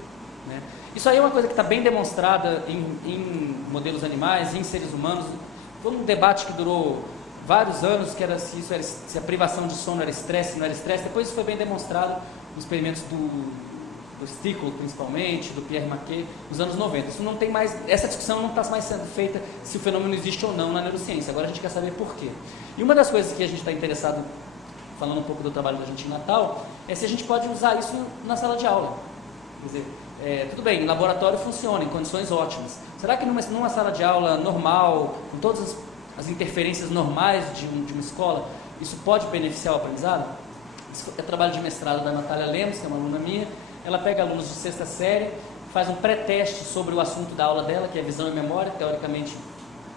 Isso aí é uma coisa que está bem demonstrada em modelos animais, em seres humanos. Foi um debate que durou vários anos, que era se a privação de sono era estresse, não era estresse. Depois isso foi bem demonstrado nos experimentos do Stickle, principalmente, do Pierre Marquet, nos anos 90. Isso não tem mais, essa discussão não está mais sendo feita se o fenômeno existe ou não na neurociência. Agora a gente quer saber por quê. E uma das coisas que a gente está interessado, falando um pouco do trabalho da gente em Natal, é se a gente pode usar isso na sala de aula. Quer dizer, tudo bem, em laboratório funciona, em condições ótimas. Será que numa sala de aula normal, com todas as interferências normais de uma escola, isso pode beneficiar o aprendizado? Isso é trabalho de mestrado da Natália Lemos, que é uma aluna minha. Ela pega alunos de 6ª série, faz um pré-teste sobre o assunto da aula dela, que é visão e memória, teoricamente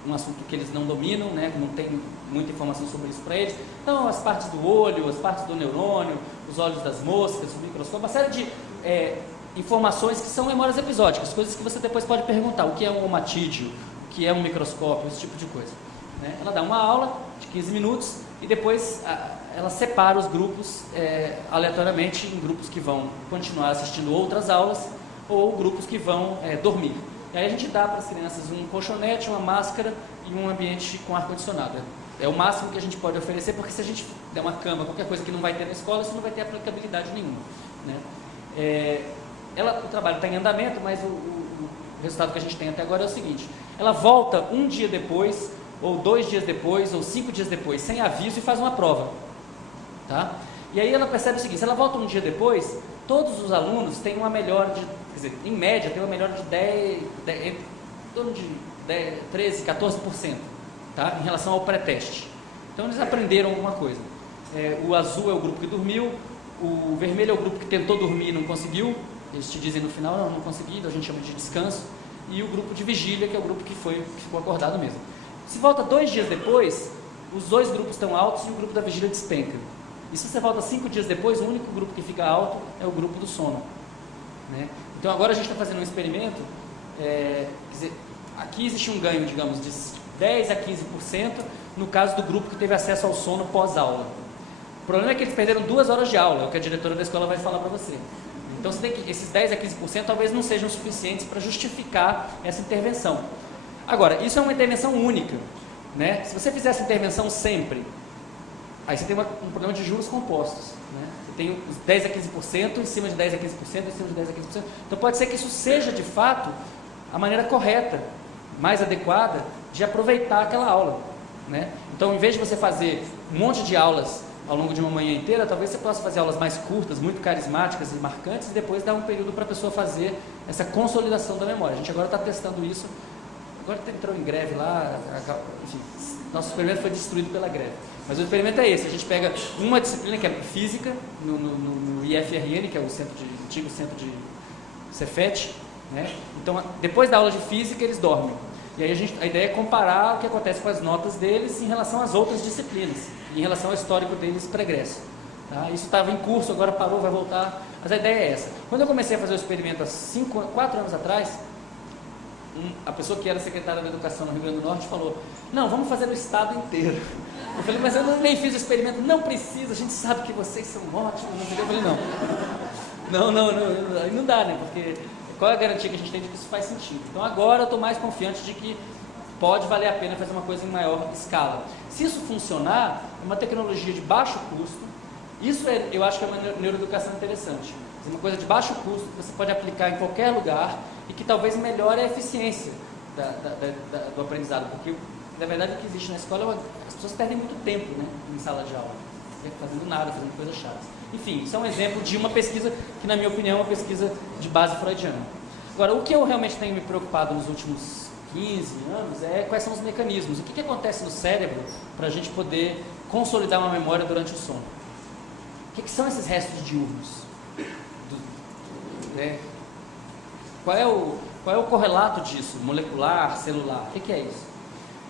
um assunto que eles não dominam, não tem muita informação sobre isso para eles. Então, as partes do olho, as partes do neurônio, os olhos das moscas, o microscópio, uma série de informações que são memórias episódicas, coisas que você depois pode perguntar, o que é um omatídeo, o que é um microscópio, esse tipo de coisa. Ela dá uma aula de 15 minutos e depois ela separa os grupos aleatoriamente em grupos que vão continuar assistindo outras aulas ou grupos que vão dormir. E aí a gente dá para as crianças um colchonete, uma máscara e um ambiente com ar-condicionado. É o máximo que a gente pode oferecer, porque se a gente der uma cama, qualquer coisa que não vai ter na escola, isso não vai ter aplicabilidade nenhuma. O trabalho está em andamento, mas o resultado que a gente tem até agora é o seguinte: ela volta um dia depois, ou 2 dias depois, ou 5 dias depois, sem aviso, e faz uma prova. E aí ela percebe o seguinte: se ela volta um dia depois, todos os alunos têm uma melhora de, quer dizer, em média, tem uma melhora de 10, em torno de 13, 14%, em relação ao pré-teste. Então eles aprenderam alguma coisa. O azul é o grupo que dormiu, O vermelho é o grupo que tentou dormir e não conseguiu. Eles te dizem no final, não consegui, então a gente chama de descanso. E o grupo de vigília, que é o grupo que ficou acordado mesmo. Se volta 2 dias depois, os 2 grupos estão altos e o grupo da vigília despenca. E se você volta 5 dias depois, o único grupo que fica alto é o grupo do sono, né? Então agora a gente está fazendo um experimento, quer dizer, aqui existe um ganho, digamos, de 10 a 15% no caso do grupo que teve acesso ao sono pós-aula. O problema é que eles perderam 2 horas de aula, é o que a diretora da escola vai falar para você. Então você tem que, esses 10 a 15% talvez não sejam suficientes para justificar essa intervenção. Agora, isso é uma intervenção única, né? Se você fizer essa intervenção sempre, aí você tem um problema de juros compostos, né? Você tem os 10 a 15%, em cima de 10 a 15%, em cima de 10 a 15%. Então pode ser que isso seja de fato a maneira correta, mais adequada de aproveitar aquela aula, né? Então, em vez de você fazer um monte de aulas ao longo de uma manhã inteira, talvez você possa fazer aulas mais curtas, muito carismáticas e marcantes, e depois dar um período para a pessoa fazer essa consolidação da memória. A gente agora está testando isso. Agora entrou em greve lá, enfim, nosso experimento foi destruído pela greve. Mas o experimento é esse: a gente pega uma disciplina que é física, no IFRN, que é o antigo centro de Cefet, né? Então, depois da aula de física, eles dormem. E aí a ideia é comparar o que acontece com as notas deles em relação às outras disciplinas, em relação ao histórico deles pregresso. Tá? Isso estava em curso, agora parou, vai voltar. Mas a ideia é essa. Quando eu comecei a fazer o experimento há 4 anos atrás, a pessoa que era secretária da Educação no Rio Grande do Norte falou: não, vamos fazer no estado inteiro. Eu falei: mas eu nem fiz o experimento. Não precisa, a gente sabe que vocês são ótimos. Eu falei: não dá, né? Porque qual é a garantia que a gente tem de que isso faz sentido? Então agora eu estou mais confiante de que pode valer a pena fazer uma coisa em maior escala. Se isso funcionar, é uma tecnologia de baixo custo. Isso eu acho que é uma neuroeducação interessante. É uma coisa de baixo custo, que você pode aplicar em qualquer lugar e que talvez melhore a eficiência do aprendizado. Porque, na verdade, o que existe na escola, as pessoas perdem muito tempo, né, em sala de aula, fazendo nada, fazendo coisas chatas. Enfim, isso é um exemplo de uma pesquisa que, na minha opinião, é uma pesquisa de base freudiana. Agora, o que eu realmente tenho me preocupado nos últimos 15 anos é quais são os mecanismos. O que acontece no cérebro para a gente poder consolidar uma memória durante o sono? O que são esses restos diurnos? Qual é o correlato disso? Molecular, celular? O que é isso?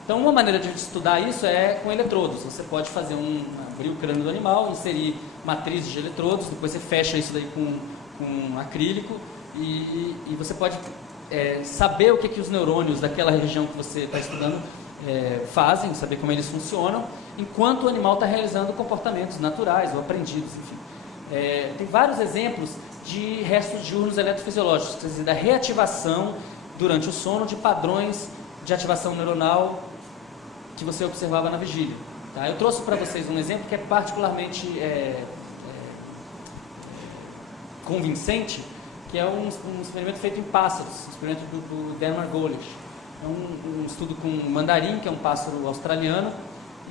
Então, uma maneira de estudar isso é com eletrodos. Você pode abrir o crânio do animal, inserir matrizes de eletrodos, depois você fecha isso daí com acrílico e você pode saber o que os neurônios daquela região que você está estudando fazem, saber como eles funcionam, enquanto o animal está realizando comportamentos naturais ou aprendidos, enfim. Tem vários exemplos de restos diurnos eletrofisiológicos, quer dizer, da reativação durante o sono de padrões de ativação neuronal que você observava na vigília. Tá? Eu trouxe para vocês um exemplo que é particularmente convincente, que é um experimento feito em pássaros, um experimento do Dan Margolish. É um estudo com mandarim, que é um pássaro australiano,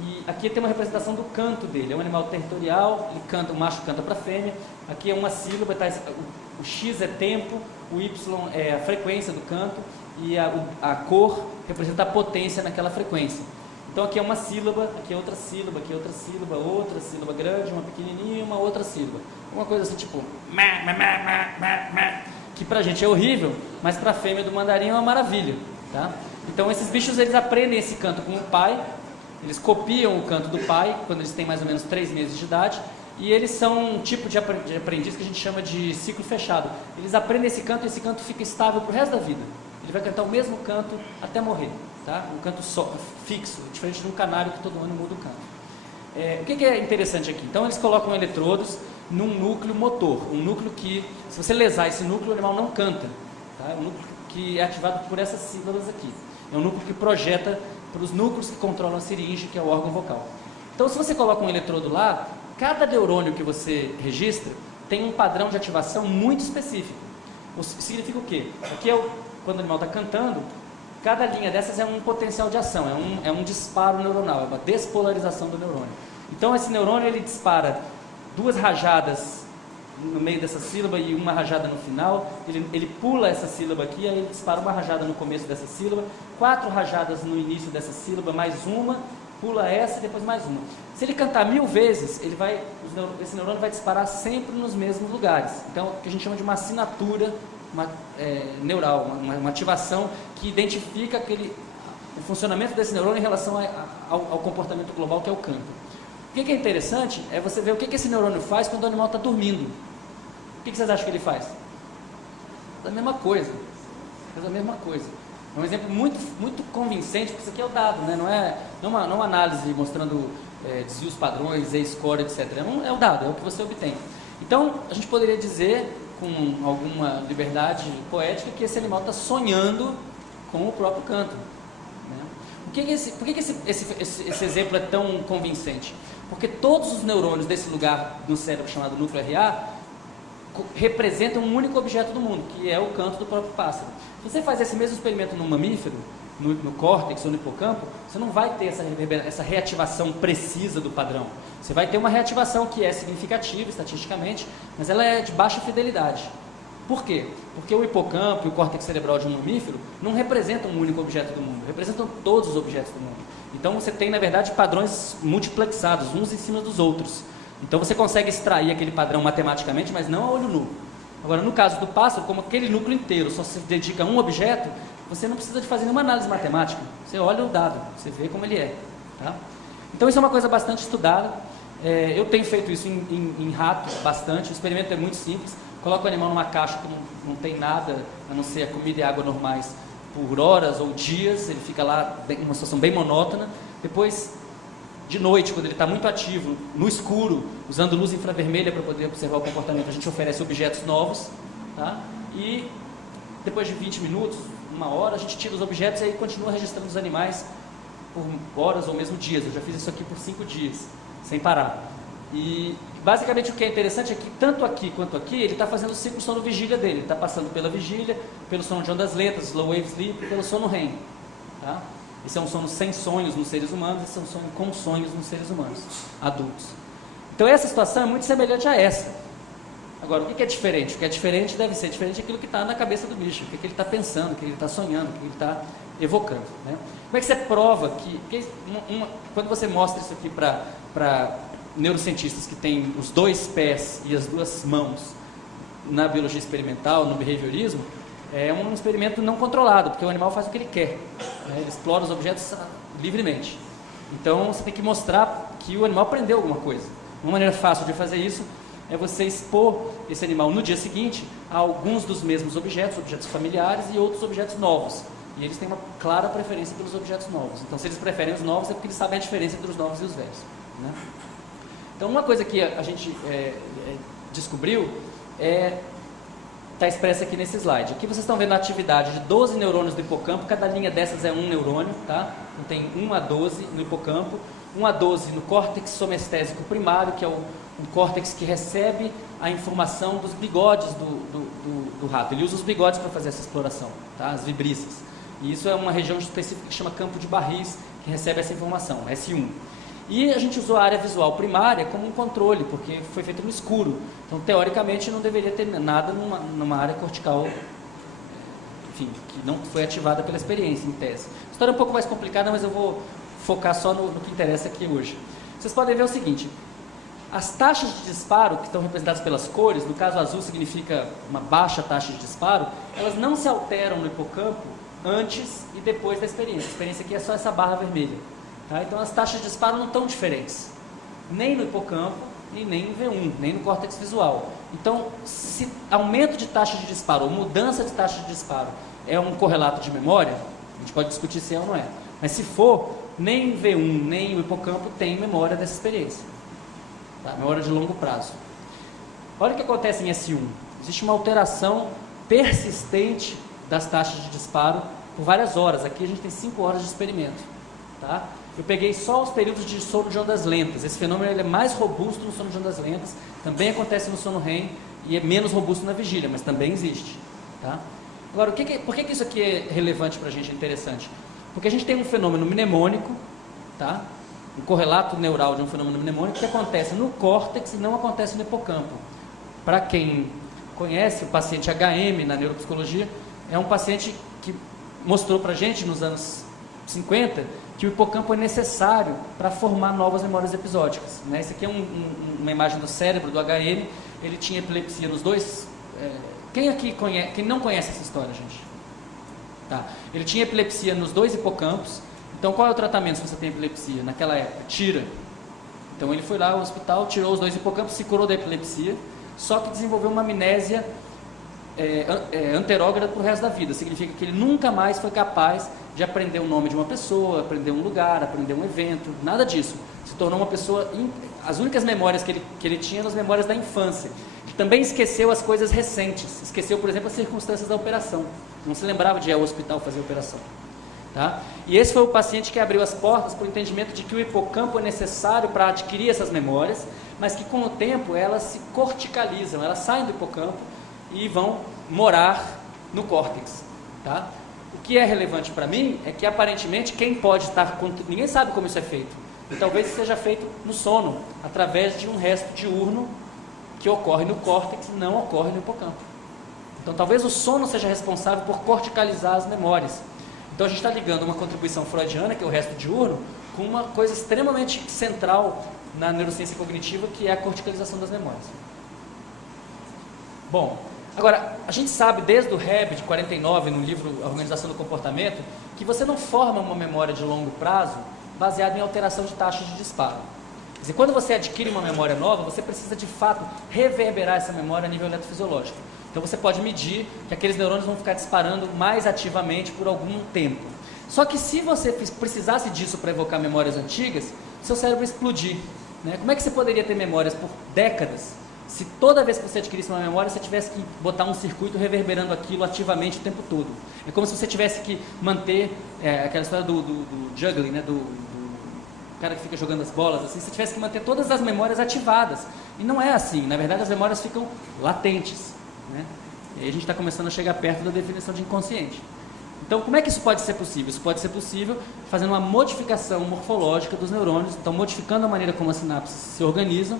e aqui tem uma representação do canto dele. É um animal territorial, ele canta, o macho canta para a fêmea. Aqui é uma sílaba, o X é tempo, o Y é a frequência do canto e a cor representa a potência naquela frequência. Então aqui é uma sílaba, aqui é outra sílaba, aqui é outra sílaba grande, uma pequenininha e uma outra sílaba. Uma coisa assim tipo que pra gente é horrível, mas pra fêmea do mandarim é uma maravilha, tá? Então esses bichos, eles aprendem esse canto com o pai, eles copiam o canto do pai quando eles têm mais ou menos 3 meses de idade, e eles são um tipo de aprendiz que a gente chama de ciclo fechado. Eles aprendem esse canto e esse canto fica estável pro resto da vida. Ele vai cantar o mesmo canto até morrer, tá? Um canto fixo, diferente de um canário que todo ano muda o canto. O que é interessante aqui? Então eles colocam eletrodos num núcleo motor, um núcleo que, se você lesar esse núcleo, o animal não canta, tá? É um núcleo que é ativado por essas sílabas aqui. É um núcleo que projeta para os núcleos que controlam a faringe, que é o órgão vocal. Então, se você coloca um eletrodo lá, cada neurônio que você registra tem um padrão de ativação muito específico. Significa o quê? Aqui quando o animal está cantando, cada linha dessas é um potencial de ação, é um disparo neuronal, é uma despolarização do neurônio. Então, esse neurônio, ele dispara 2 rajadas no meio dessa sílaba e uma rajada no final. Ele pula essa sílaba aqui, aí ele dispara uma rajada no começo dessa sílaba, 4 rajadas no início dessa sílaba, mais uma, pula essa e depois mais uma. Se ele cantar 1000 vezes, esse neurônio vai disparar sempre nos mesmos lugares. Então, o que a gente chama de uma assinatura neural, uma ativação que identifica o funcionamento desse neurônio em relação ao comportamento global, que é o canto. O que é interessante é você ver o que esse neurônio faz quando o animal está dormindo. O que vocês acham que ele faz? Faz a mesma coisa. Faz a mesma coisa. É um exemplo muito, muito convincente, porque isso aqui é o dado, né? Não é uma análise mostrando desvios padrões, Z-score, etc. É o dado, é o que você obtém. Então, a gente poderia dizer, com alguma liberdade poética, que esse animal está sonhando com o próprio canto. Né? Por que esse exemplo é tão convincente? Porque todos os neurônios desse lugar no cérebro chamado núcleo RA representam um único objeto do mundo, que é o canto do próprio pássaro. Se você faz esse mesmo experimento num mamífero, no córtex ou no hipocampo, você não vai ter essa reativação precisa do padrão. Você vai ter uma reativação que é significativa estatisticamente, mas ela é de baixa fidelidade. Por quê? Porque o hipocampo e o córtex cerebral de um mamífero não representam um único objeto do mundo, representam todos os objetos do mundo. Então você tem, na verdade, padrões multiplexados, uns em cima dos outros. Então você consegue extrair aquele padrão matematicamente, mas não a olho nu. Agora, no caso do pássaro, como aquele núcleo inteiro só se dedica a um objeto, você não precisa de fazer nenhuma análise matemática. Você olha o dado, você vê como ele é. Tá? Então isso é uma coisa bastante estudada. Eu tenho feito isso em ratos bastante. O experimento é muito simples. Coloca o animal numa caixa que não tem nada, a não ser a comida e a água normais, por horas ou dias. Ele fica lá em uma situação bem monótona. Depois, de noite, quando ele está muito ativo, no escuro, usando luz infravermelha para poder observar o comportamento, a gente oferece objetos novos. Tá? E depois de 20 minutos, 1 hora, a gente tira os objetos e aí continua registrando os animais por horas ou mesmo dias. Eu já fiz isso aqui por 5 dias, sem parar. E basicamente o que é interessante é que tanto aqui quanto aqui, ele está fazendo o ciclo sono-vigília dele. Ele está passando pela vigília, pelo sono de ondas lentas, slow wave sleep, e pelo sono REM. Tá? Esse é um sono sem sonhos nos seres humanos, esse é um sono com sonhos nos seres humanos, adultos. Então essa situação é muito semelhante a essa. Agora, o que é diferente? O que é diferente deve ser diferente daquilo que está na cabeça do bicho, o que ele está pensando, o que ele está sonhando, o que ele está evocando. Né? Como é que você prova quando você mostra isso aqui para neurocientistas que têm os 2 pés e as 2 mãos na biologia experimental, no behaviorismo, é um experimento não controlado, porque o animal faz o que ele quer, né? Ele explora os objetos livremente. Então você tem que mostrar que o animal aprendeu alguma coisa. Uma maneira fácil de fazer isso é você expor esse animal no dia seguinte a alguns dos mesmos objetos familiares e outros objetos novos. E eles têm uma clara preferência pelos objetos novos. Então, se eles preferem os novos, é porque eles sabem a diferença entre os novos e os velhos. Né? Então, uma coisa que a gente descobriu está expressa aqui nesse slide. Aqui vocês estão vendo a atividade de 12 neurônios do hipocampo. Cada linha dessas é um neurônio. Tá? Então, tem 1 a 12 no hipocampo, 1 a 12 no córtex somestésico primário, que é o córtex que recebe a informação dos bigodes do rato. Ele usa os bigodes para fazer essa exploração, tá? As vibríceas. E isso é uma região específica que chama campo de Barris, que recebe essa informação, S1. E a gente usou a área visual primária como um controle, porque foi feito no escuro. Então, teoricamente, não deveria ter nada numa área cortical, enfim, que não foi ativada pela experiência, em tese. A história é um pouco mais complicada, mas eu vou focar só no que interessa aqui hoje. Vocês podem ver o seguinte: as taxas de disparo, que estão representadas pelas cores, no caso azul significa uma baixa taxa de disparo, elas não se alteram no hipocampo antes e depois da experiência. A experiência aqui é só essa barra vermelha. Tá? Então as taxas de disparo não estão diferentes, nem no hipocampo e nem em V1, nem no córtex visual. Então, se aumento de taxa de disparo ou mudança de taxa de disparo é um correlato de memória, a gente pode discutir se é ou não é. Mas se for, nem V1 nem o hipocampo tem memória dessa experiência. Tá? Memória de longo prazo. Olha o que acontece em S1. Existe uma alteração persistente das taxas de disparo por várias horas. Aqui a gente tem 5 horas de experimento. Tá? Eu peguei só os períodos de sono de ondas lentas. Esse fenômeno ele é mais robusto no sono de ondas lentas, também acontece no sono REM e é menos robusto na vigília, mas também existe. Tá? Agora, por que isso aqui é relevante para a gente, é interessante? Porque a gente tem um fenômeno mnemônico, tá? Um correlato neural de um fenômeno mnemônico que acontece no córtex e não acontece no hipocampo. Para quem conhece o paciente HM na neuropsicologia, é um paciente que mostrou para a gente nos anos 50 que o hipocampo é necessário para formar novas memórias episódicas, né? Esse aqui é uma imagem do cérebro do HN. Ele tinha epilepsia nos dois... Quem aqui conhece, quem não conhece essa história, gente? Tá. Ele tinha epilepsia nos dois hipocampos. Então, qual é o tratamento se você tem epilepsia? Naquela época, tira. Então, ele foi lá ao hospital, tirou os dois hipocampos, se curou da epilepsia, só que desenvolveu uma amnésia anterógrada para o resto da vida. Significa que ele nunca mais foi capaz de aprender o nome de uma pessoa, aprender um lugar, aprender um evento, nada disso. Se tornou uma pessoa... As únicas memórias que ele tinha eram as memórias da infância. Também esqueceu as coisas recentes. Esqueceu, por exemplo, as circunstâncias da operação. Não se lembrava de ir ao hospital fazer a operação. Tá? E esse foi o paciente que abriu as portas para o entendimento de que o hipocampo é necessário para adquirir essas memórias, mas que com o tempo elas se corticalizam, elas saem do hipocampo e vão morar no córtex. Tá? O que é relevante para mim é que aparentemente quem pode estar... Ninguém sabe como isso é feito. E talvez isso seja feito no sono, através de um resto diurno que ocorre no córtex e não ocorre no hipocampo. Então talvez o sono seja responsável por corticalizar as memórias. Então a gente está ligando uma contribuição freudiana, que é o resto diurno, com uma coisa extremamente central na neurociência cognitiva, que é a corticalização das memórias. Bom, agora, a gente sabe desde o Reb, de 49, no livro A Organização do Comportamento, que você não forma uma memória de longo prazo baseada em alteração de taxas de disparo. Quer dizer, quando você adquire uma memória nova, você precisa de fato reverberar essa memória a nível eletrofisiológico. Então você pode medir que aqueles neurônios vão ficar disparando mais ativamente por algum tempo. Só que se você precisasse disso para evocar memórias antigas, seu cérebro ia explodir, né? Como é que você poderia ter memórias por décadas, se toda vez que você adquirisse uma memória, você tivesse que botar um circuito reverberando aquilo ativamente o tempo todo? É como se você tivesse que manter, aquela história do juggling, né? do cara que fica jogando as bolas, assim, você tivesse que manter todas as memórias ativadas. E não é assim, na verdade as memórias ficam latentes, né? E aí a gente está começando a chegar perto da definição de inconsciente. Então, como é que isso pode ser possível? Isso pode ser possível fazendo uma modificação morfológica dos neurônios, então modificando a maneira como as sinapses se organizam,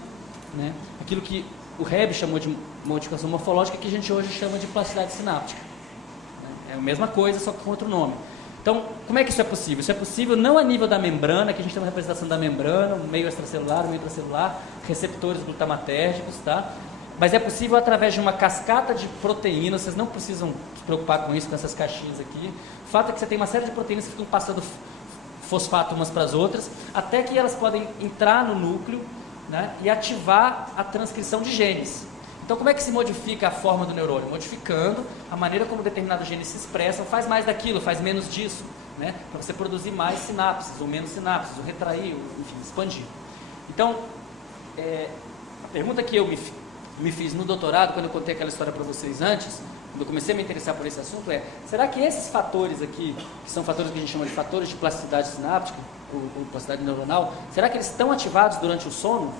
né? Aquilo que o Reb chamou de modificação morfológica, que a gente hoje chama de plasticidade sináptica. É a mesma coisa, só que com outro nome. Então, como é que isso é possível? Isso é possível não a nível da membrana, que a gente tem uma representação da membrana, o meio extracelular, o meio intracelular, receptores glutamatérgicos, tá? Mas é possível através de uma cascata de proteínas. Vocês não precisam se preocupar com isso, com essas caixinhas aqui. O fato é que você tem uma série de proteínas que ficam passando fosfato umas para as outras, até que elas podem entrar no núcleo, né, e ativar a transcrição de genes. Então, como é que se modifica a forma do neurônio? Modificando a maneira como determinados genes se expressam, faz mais daquilo, faz menos disso, né, para você produzir mais sinapses, ou menos sinapses, ou retrair, ou, enfim, expandir. Então, a pergunta que eu me fiz no doutorado, quando eu contei aquela história para vocês antes, quando eu comecei a me interessar por esse assunto, será que esses fatores aqui, que são fatores que a gente chama de fatores de plasticidade sináptica, ou plasticidade neuronal, será que eles estão ativados durante o sono?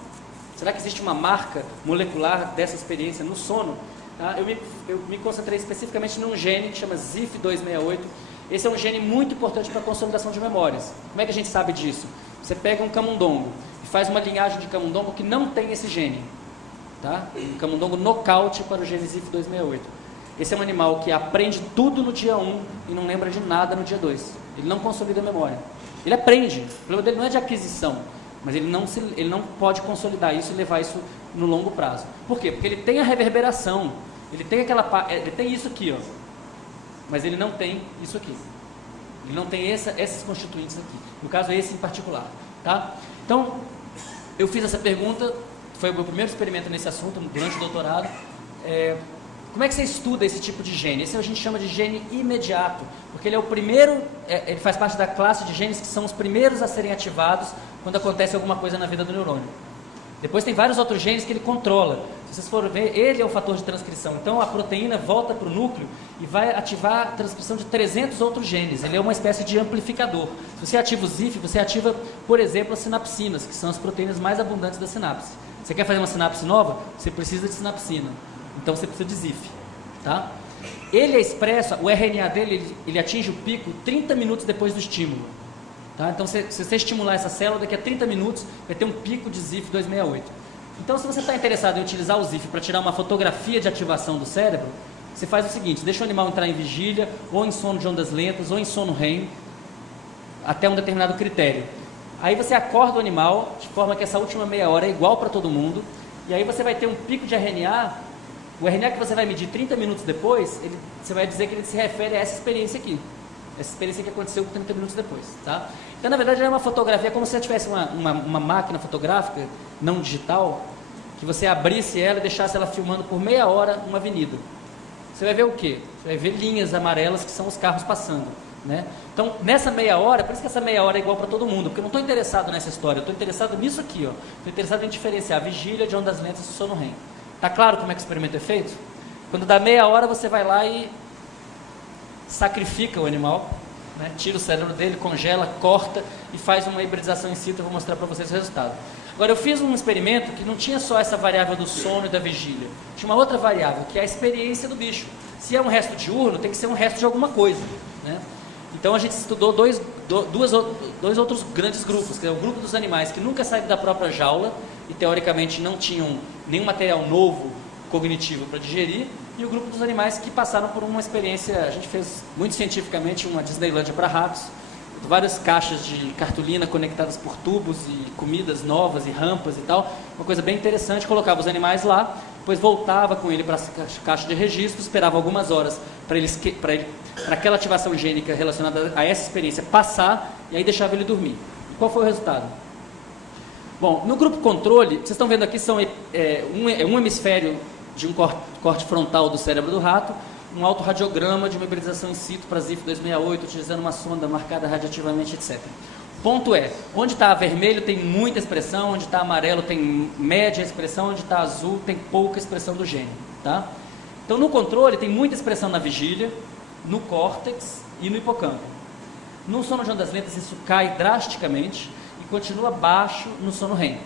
Será que existe uma marca molecular dessa experiência no sono? Eu me concentrei especificamente num gene que chama ZIF268. Esse é um gene muito importante para a consolidação de memórias. Como é que a gente sabe disso? Você pega um camundongo e faz uma linhagem de camundongo que não tem esse gene. Tá? Um camundongo nocaute para o gene ZIF268. Esse é um animal que aprende tudo no dia 1 e não lembra de nada no dia 2. Ele não consolida a memória. Ele aprende. O problema dele não é de aquisição, mas ele não pode consolidar isso e levar isso no longo prazo. Por quê? Porque ele tem a reverberação. Ele tem isso aqui, ó, mas ele não tem isso aqui. Ele não tem esses constituintes aqui. No caso, esse em particular. Tá? Então, eu fiz essa pergunta. Foi o meu primeiro experimento nesse assunto, durante o doutorado. Como é que você estuda esse tipo de gene? Esse a gente chama de gene imediato, porque ele é o primeiro, ele faz parte da classe de genes que são os primeiros a serem ativados quando acontece alguma coisa na vida do neurônio. Depois tem vários outros genes que ele controla. Se vocês forem ver, ele é o fator de transcrição. Então a proteína volta para o núcleo e vai ativar a transcrição de 300 outros genes. Ele é uma espécie de amplificador. Se você ativa o ZIF, você ativa, por exemplo, as sinapsinas, que são as proteínas mais abundantes da sinapse. Você quer fazer uma sinapse nova? Você precisa de sinapsina. Então você precisa de ZIF. Tá? Ele é expresso, o RNA dele, ele atinge o pico 30 minutos depois do estímulo. Tá? Então, se você estimular essa célula, daqui a 30 minutos vai ter um pico de ZIF268. Então, se você está interessado em utilizar o ZIF para tirar uma fotografia de ativação do cérebro, você faz o seguinte: deixa o animal entrar em vigília, ou em sono de ondas lentas, ou em sono REM, até um determinado critério. Aí você acorda o animal, de forma que essa última meia hora é igual para todo mundo, e aí você vai ter um pico de RNA, o RNA que você vai medir 30 minutos depois, você vai dizer que ele se refere a essa experiência aqui. Essa experiência que aconteceu 30 minutos depois, tá? Então, na verdade, é uma fotografia, como se você tivesse uma máquina fotográfica, não digital, que você abrisse ela e deixasse ela filmando por meia hora uma avenida. Você vai ver o quê? Você vai ver linhas amarelas que são os carros passando, né? Então, nessa meia hora, por isso que essa meia hora é igual para todo mundo, porque eu não estou interessado nessa história, eu estou interessado nisso aqui, ó. Estou interessado em diferenciar a vigília de ondas lentas e sono REM. Tá claro como é que o experimento é feito? Quando dá meia hora, você vai lá e sacrifica o animal, né? Tira o cérebro dele, congela, corta e faz uma hibridização in situ. Eu vou mostrar para vocês o resultado. Agora, eu fiz um experimento que não tinha só essa variável do sono e da vigília, tinha uma outra variável, que é a experiência do bicho. Se é um resto diurno, tem que ser um resto de alguma coisa, né? Então a gente estudou dois outros grandes grupos, que é o grupo dos animais que nunca saíram da própria jaula e teoricamente não tinham nenhum material novo cognitivo para digerir, e o grupo dos animais que passaram por uma experiência, a gente fez muito cientificamente uma Disneylândia para ratos, várias caixas de cartolina conectadas por tubos e comidas novas e rampas e tal, uma coisa bem interessante. Colocava os animais lá, depois voltava com ele para a caixa de registro, esperava algumas horas para aquela ativação gênica relacionada a essa experiência passar, e aí deixava ele dormir. E qual foi o resultado? Bom, no grupo controle, vocês estão vendo aqui, são um hemisfério de um corte frontal do cérebro do rato, um autorradiograma de uma hibridização in situ para ZIF268, utilizando uma sonda marcada radiativamente, etc. Ponto é, onde está vermelho tem muita expressão, onde está amarelo tem média expressão, onde está azul tem pouca expressão do gene, tá? Então, no controle tem muita expressão na vigília, no córtex e no hipocampo. No sono de ondas lentas isso cai drasticamente e continua baixo no sono REM,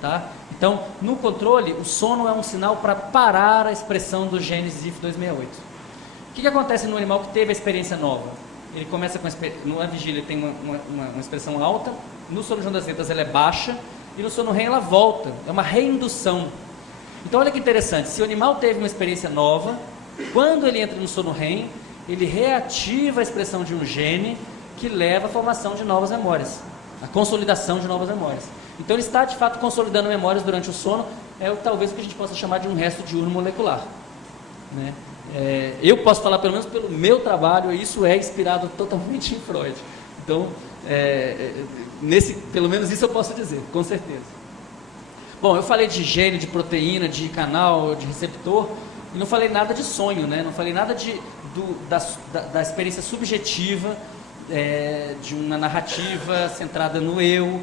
tá? Então, no controle, o sono é um sinal para parar a expressão do gene ZIF268. O que acontece no animal que teve a experiência nova? Ele começa com na vigília ele tem uma expressão alta, no sono de ondas lentas ela é baixa, e no sono REM ela volta, é uma reindução. Então olha que interessante, se o animal teve uma experiência nova, quando ele entra no sono REM, ele reativa a expressão de um gene que leva à formação de novas memórias, a consolidação de novas memórias. Então ele está de fato consolidando memórias durante o sono, talvez o que a gente possa chamar de um resto diurno molecular, né? Eu posso falar pelo menos pelo meu trabalho, e isso é inspirado totalmente em Freud. Então, pelo menos isso eu posso dizer, com certeza. Bom, eu falei de gene, de proteína, de canal, de receptor, e não falei nada de sonho, né? Não falei nada da experiência subjetiva, de uma narrativa centrada no eu,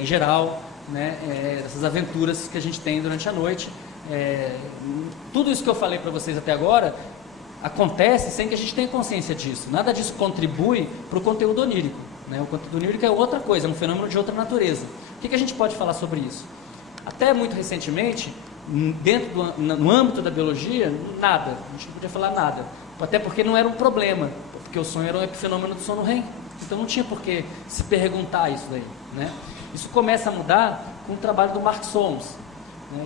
em geral, né? Essas aventuras que a gente tem durante a noite. Tudo isso que eu falei para vocês até agora acontece sem que a gente tenha consciência disso. Nada disso contribui para o conteúdo onírico, né? O conteúdo onírico é outra coisa, é um fenômeno de outra natureza. O que a gente pode falar sobre isso? Até muito recentemente, no âmbito da biologia, nada. A gente não podia falar nada. Até porque não era um problema, porque o sonho era um epifenômeno do sono REM. Então não tinha por que se perguntar isso daí, né? Isso começa a mudar com o trabalho do Mark Solms.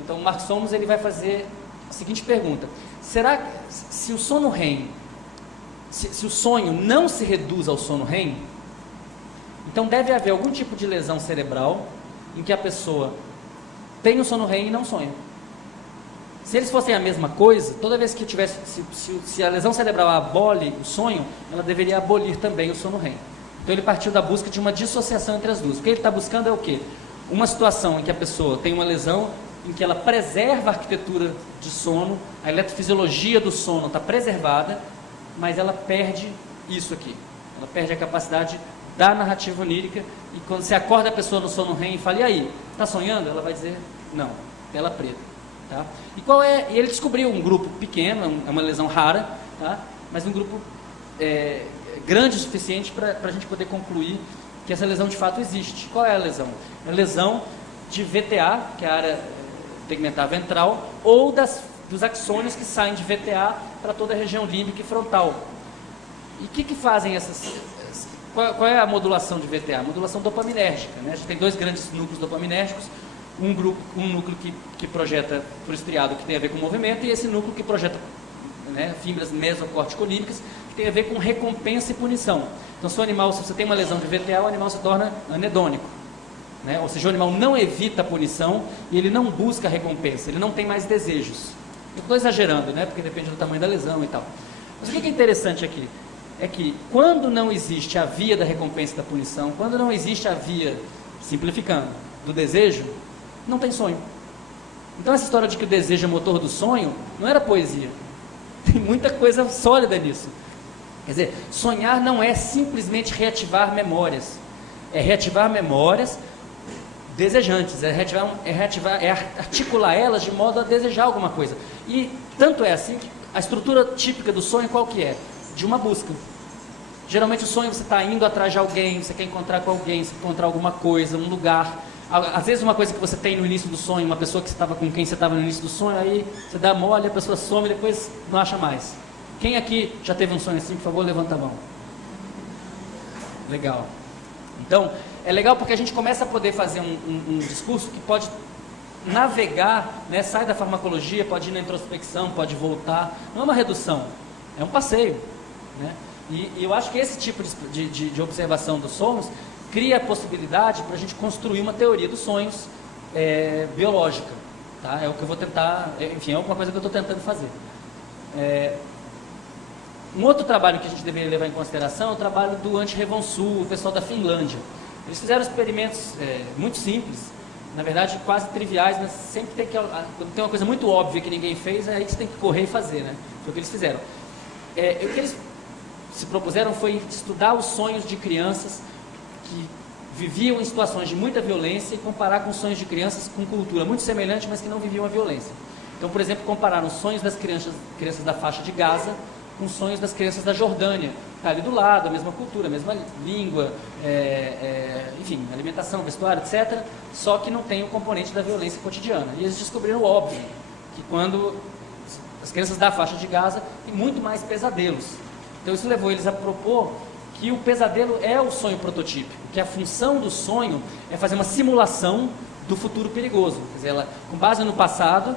Então o Mark Solms ele vai fazer a seguinte pergunta: será que se o sono REM, se o sonho não se reduz ao sono REM, então deve haver algum tipo de lesão cerebral em que a pessoa tem o sono REM e não sonha. Se eles fossem a mesma coisa, toda vez que tivesse, se a lesão cerebral abole o sonho, ela deveria abolir também o sono REM. Então ele partiu da busca de uma dissociação entre as duas. O que ele está buscando é o quê? Uma situação em que a pessoa tem uma lesão em que ela preserva a arquitetura de sono, a eletrofisiologia do sono está preservada, mas ela perde isso aqui. Ela perde a capacidade da narrativa onírica, e quando você acorda a pessoa no sono REM e fala, e aí, está sonhando? Ela vai dizer, não, tela preta. Tá? E ele descobriu um grupo pequeno, é uma lesão rara, tá? Mas um grupo grande o suficiente para a gente poder concluir que essa lesão de fato existe. Qual é a lesão? É a lesão de VTA, que é a área tegmentar ventral, ou dos axônios que saem de VTA para toda a região límbica e frontal. E o que fazem essas... Qual é a modulação de VTA? A modulação dopaminérgica, né? A gente tem dois grandes núcleos dopaminérgicos, um núcleo que projeta por estriado, que tem a ver com movimento, e esse núcleo que projeta, né, fibras mesocorticolínicas, que tem a ver com recompensa e punição. Então, se você tem uma lesão de VTA, o animal se torna anedônico, né? Ou seja, o animal não evita a punição e ele não busca recompensa, ele não tem mais desejos. Eu estou exagerando, né? Porque depende do tamanho da lesão e tal. Mas o que é interessante aqui? É que quando não existe a via da recompensa e da punição, quando não existe a via, simplificando, do desejo, não tem sonho. Então essa história de que o desejo é motor do sonho, não era poesia. Tem muita coisa sólida nisso. Quer dizer, sonhar não é simplesmente reativar memórias. É reativar memórias desejantes, é articular elas de modo a desejar alguma coisa. E tanto é assim que a estrutura típica do sonho qual que é? De uma busca. Geralmente o sonho você está indo atrás de alguém, você quer encontrar com alguém, você quer encontrar alguma coisa, um lugar. Às vezes uma coisa que você tem no início do sonho, uma pessoa que estava com quem você estava no início do sonho, aí você dá mole, a pessoa some e depois não acha mais. Quem aqui já teve um sonho assim, por favor, levanta a mão. Legal. Então, é legal porque a gente começa a poder fazer um discurso que pode navegar, né, sai da farmacologia, pode ir na introspecção, pode voltar. Não é uma redução, é um passeio, né? E eu acho que esse tipo de observação dos sonhos cria a possibilidade para a gente construir uma teoria dos sonhos biológica, tá? É o que eu vou tentar, enfim, é alguma coisa que eu estou tentando fazer. Um outro trabalho que a gente deveria levar em consideração é o trabalho do Antti Revonsuo, o pessoal da Finlândia. Eles fizeram experimentos muito simples, na verdade quase triviais, mas sempre tem que, quando tem uma coisa muito óbvia que ninguém fez, é aí que você tem que correr e fazer, né? Foi o que eles fizeram. O que eles se propuseram foi estudar os sonhos de crianças que viviam em situações de muita violência e comparar com os sonhos de crianças com cultura muito semelhante, mas que não viviam a violência. Então, por exemplo, compararam os sonhos das crianças da faixa de Gaza com os sonhos das crianças da Jordânia. Está ali do lado, a mesma cultura, a mesma língua, enfim, alimentação, vestuário, etc. Só que não tem o componente da violência cotidiana. E eles descobriram o óbvio, que quando as crianças da faixa de Gaza têm muito mais pesadelos. Então isso levou eles a propor que o pesadelo é o sonho prototípico, que a função do sonho é fazer uma simulação do futuro perigoso. Quer dizer, com base no passado,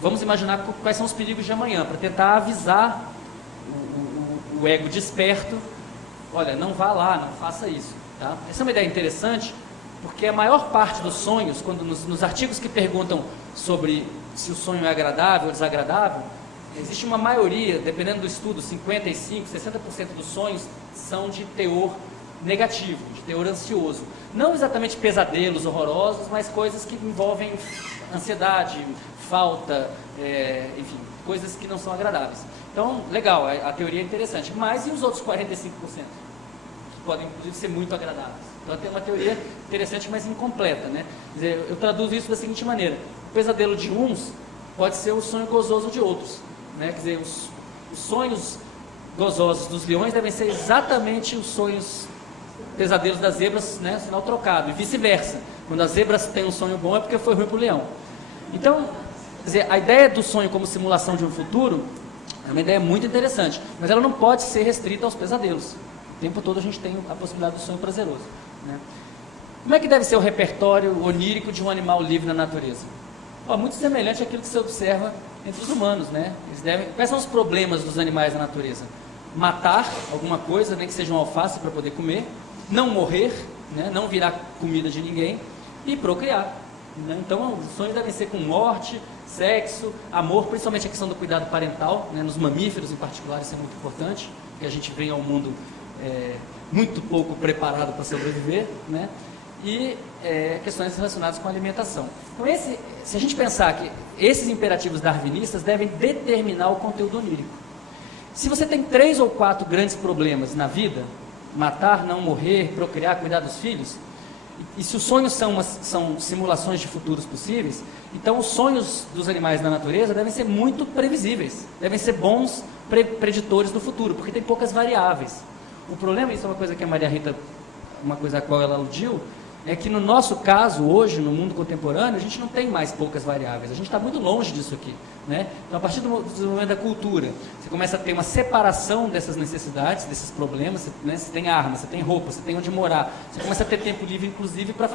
vamos imaginar quais são os perigos de amanhã, para tentar avisar o ego desperto, olha, não vá lá, não faça isso. Tá? Essa é uma ideia interessante, porque a maior parte dos sonhos, quando nos artigos que perguntam sobre se o sonho é agradável ou desagradável, existe uma maioria, dependendo do estudo, 55%, 60% dos sonhos são de teor negativo, de teor ansioso. Não exatamente pesadelos horrorosos, mas coisas que envolvem ansiedade, falta, enfim, coisas que não são agradáveis. Então, legal, a teoria é interessante. Mas e os outros 45%? Que podem, inclusive, ser muito agradáveis. Então, tem uma teoria interessante, mas incompleta, né? Quer dizer, eu traduzo isso da seguinte maneira. O pesadelo de uns pode ser o sonho gozoso de outros. Né? Quer dizer, os sonhos gozosos dos leões devem ser exatamente os sonhos pesadelos das zebras, né? Sinal trocado, e vice-versa. Quando as zebras têm um sonho bom é porque foi ruim para o leão. Então, quer dizer, a ideia do sonho como simulação de um futuro é uma ideia muito interessante, mas ela não pode ser restrita aos pesadelos. O tempo todo a gente tem a possibilidade do sonho prazeroso. Né? Como é que deve ser o repertório onírico de um animal livre na natureza? Muito semelhante àquilo que se observa entre os humanos, né? Quais são os problemas dos animais na natureza? Matar alguma coisa, nem que seja um alface para poder comer, não morrer, né? Não virar comida de ninguém e procriar. Né? Então, os sonhos devem ser com morte, sexo, amor, principalmente a questão do cuidado parental, né? Nos mamíferos em particular, isso é muito importante, porque a gente vem ao mundo muito pouco preparado para sobreviver, né? E questões relacionadas com a alimentação. Então, se a gente pensar que esses imperativos darwinistas devem determinar o conteúdo onírico. Se você tem 3 ou 4 grandes problemas na vida, matar, não morrer, procriar, cuidar dos filhos, e se os sonhos são simulações de futuros possíveis, então os sonhos dos animais na natureza devem ser muito previsíveis, devem ser bons preditores do futuro, porque tem poucas variáveis. O problema, isso é uma coisa que a Maria Rita, uma coisa a qual ela aludiu, é que no nosso caso, hoje, no mundo contemporâneo, a gente não tem mais poucas variáveis, a gente está muito longe disso aqui. Né? Então, a partir do desenvolvimento da cultura, você começa a ter uma separação dessas necessidades, desses problemas, né? Você tem arma, você tem roupa, você tem onde morar, você começa a ter tempo livre, inclusive, para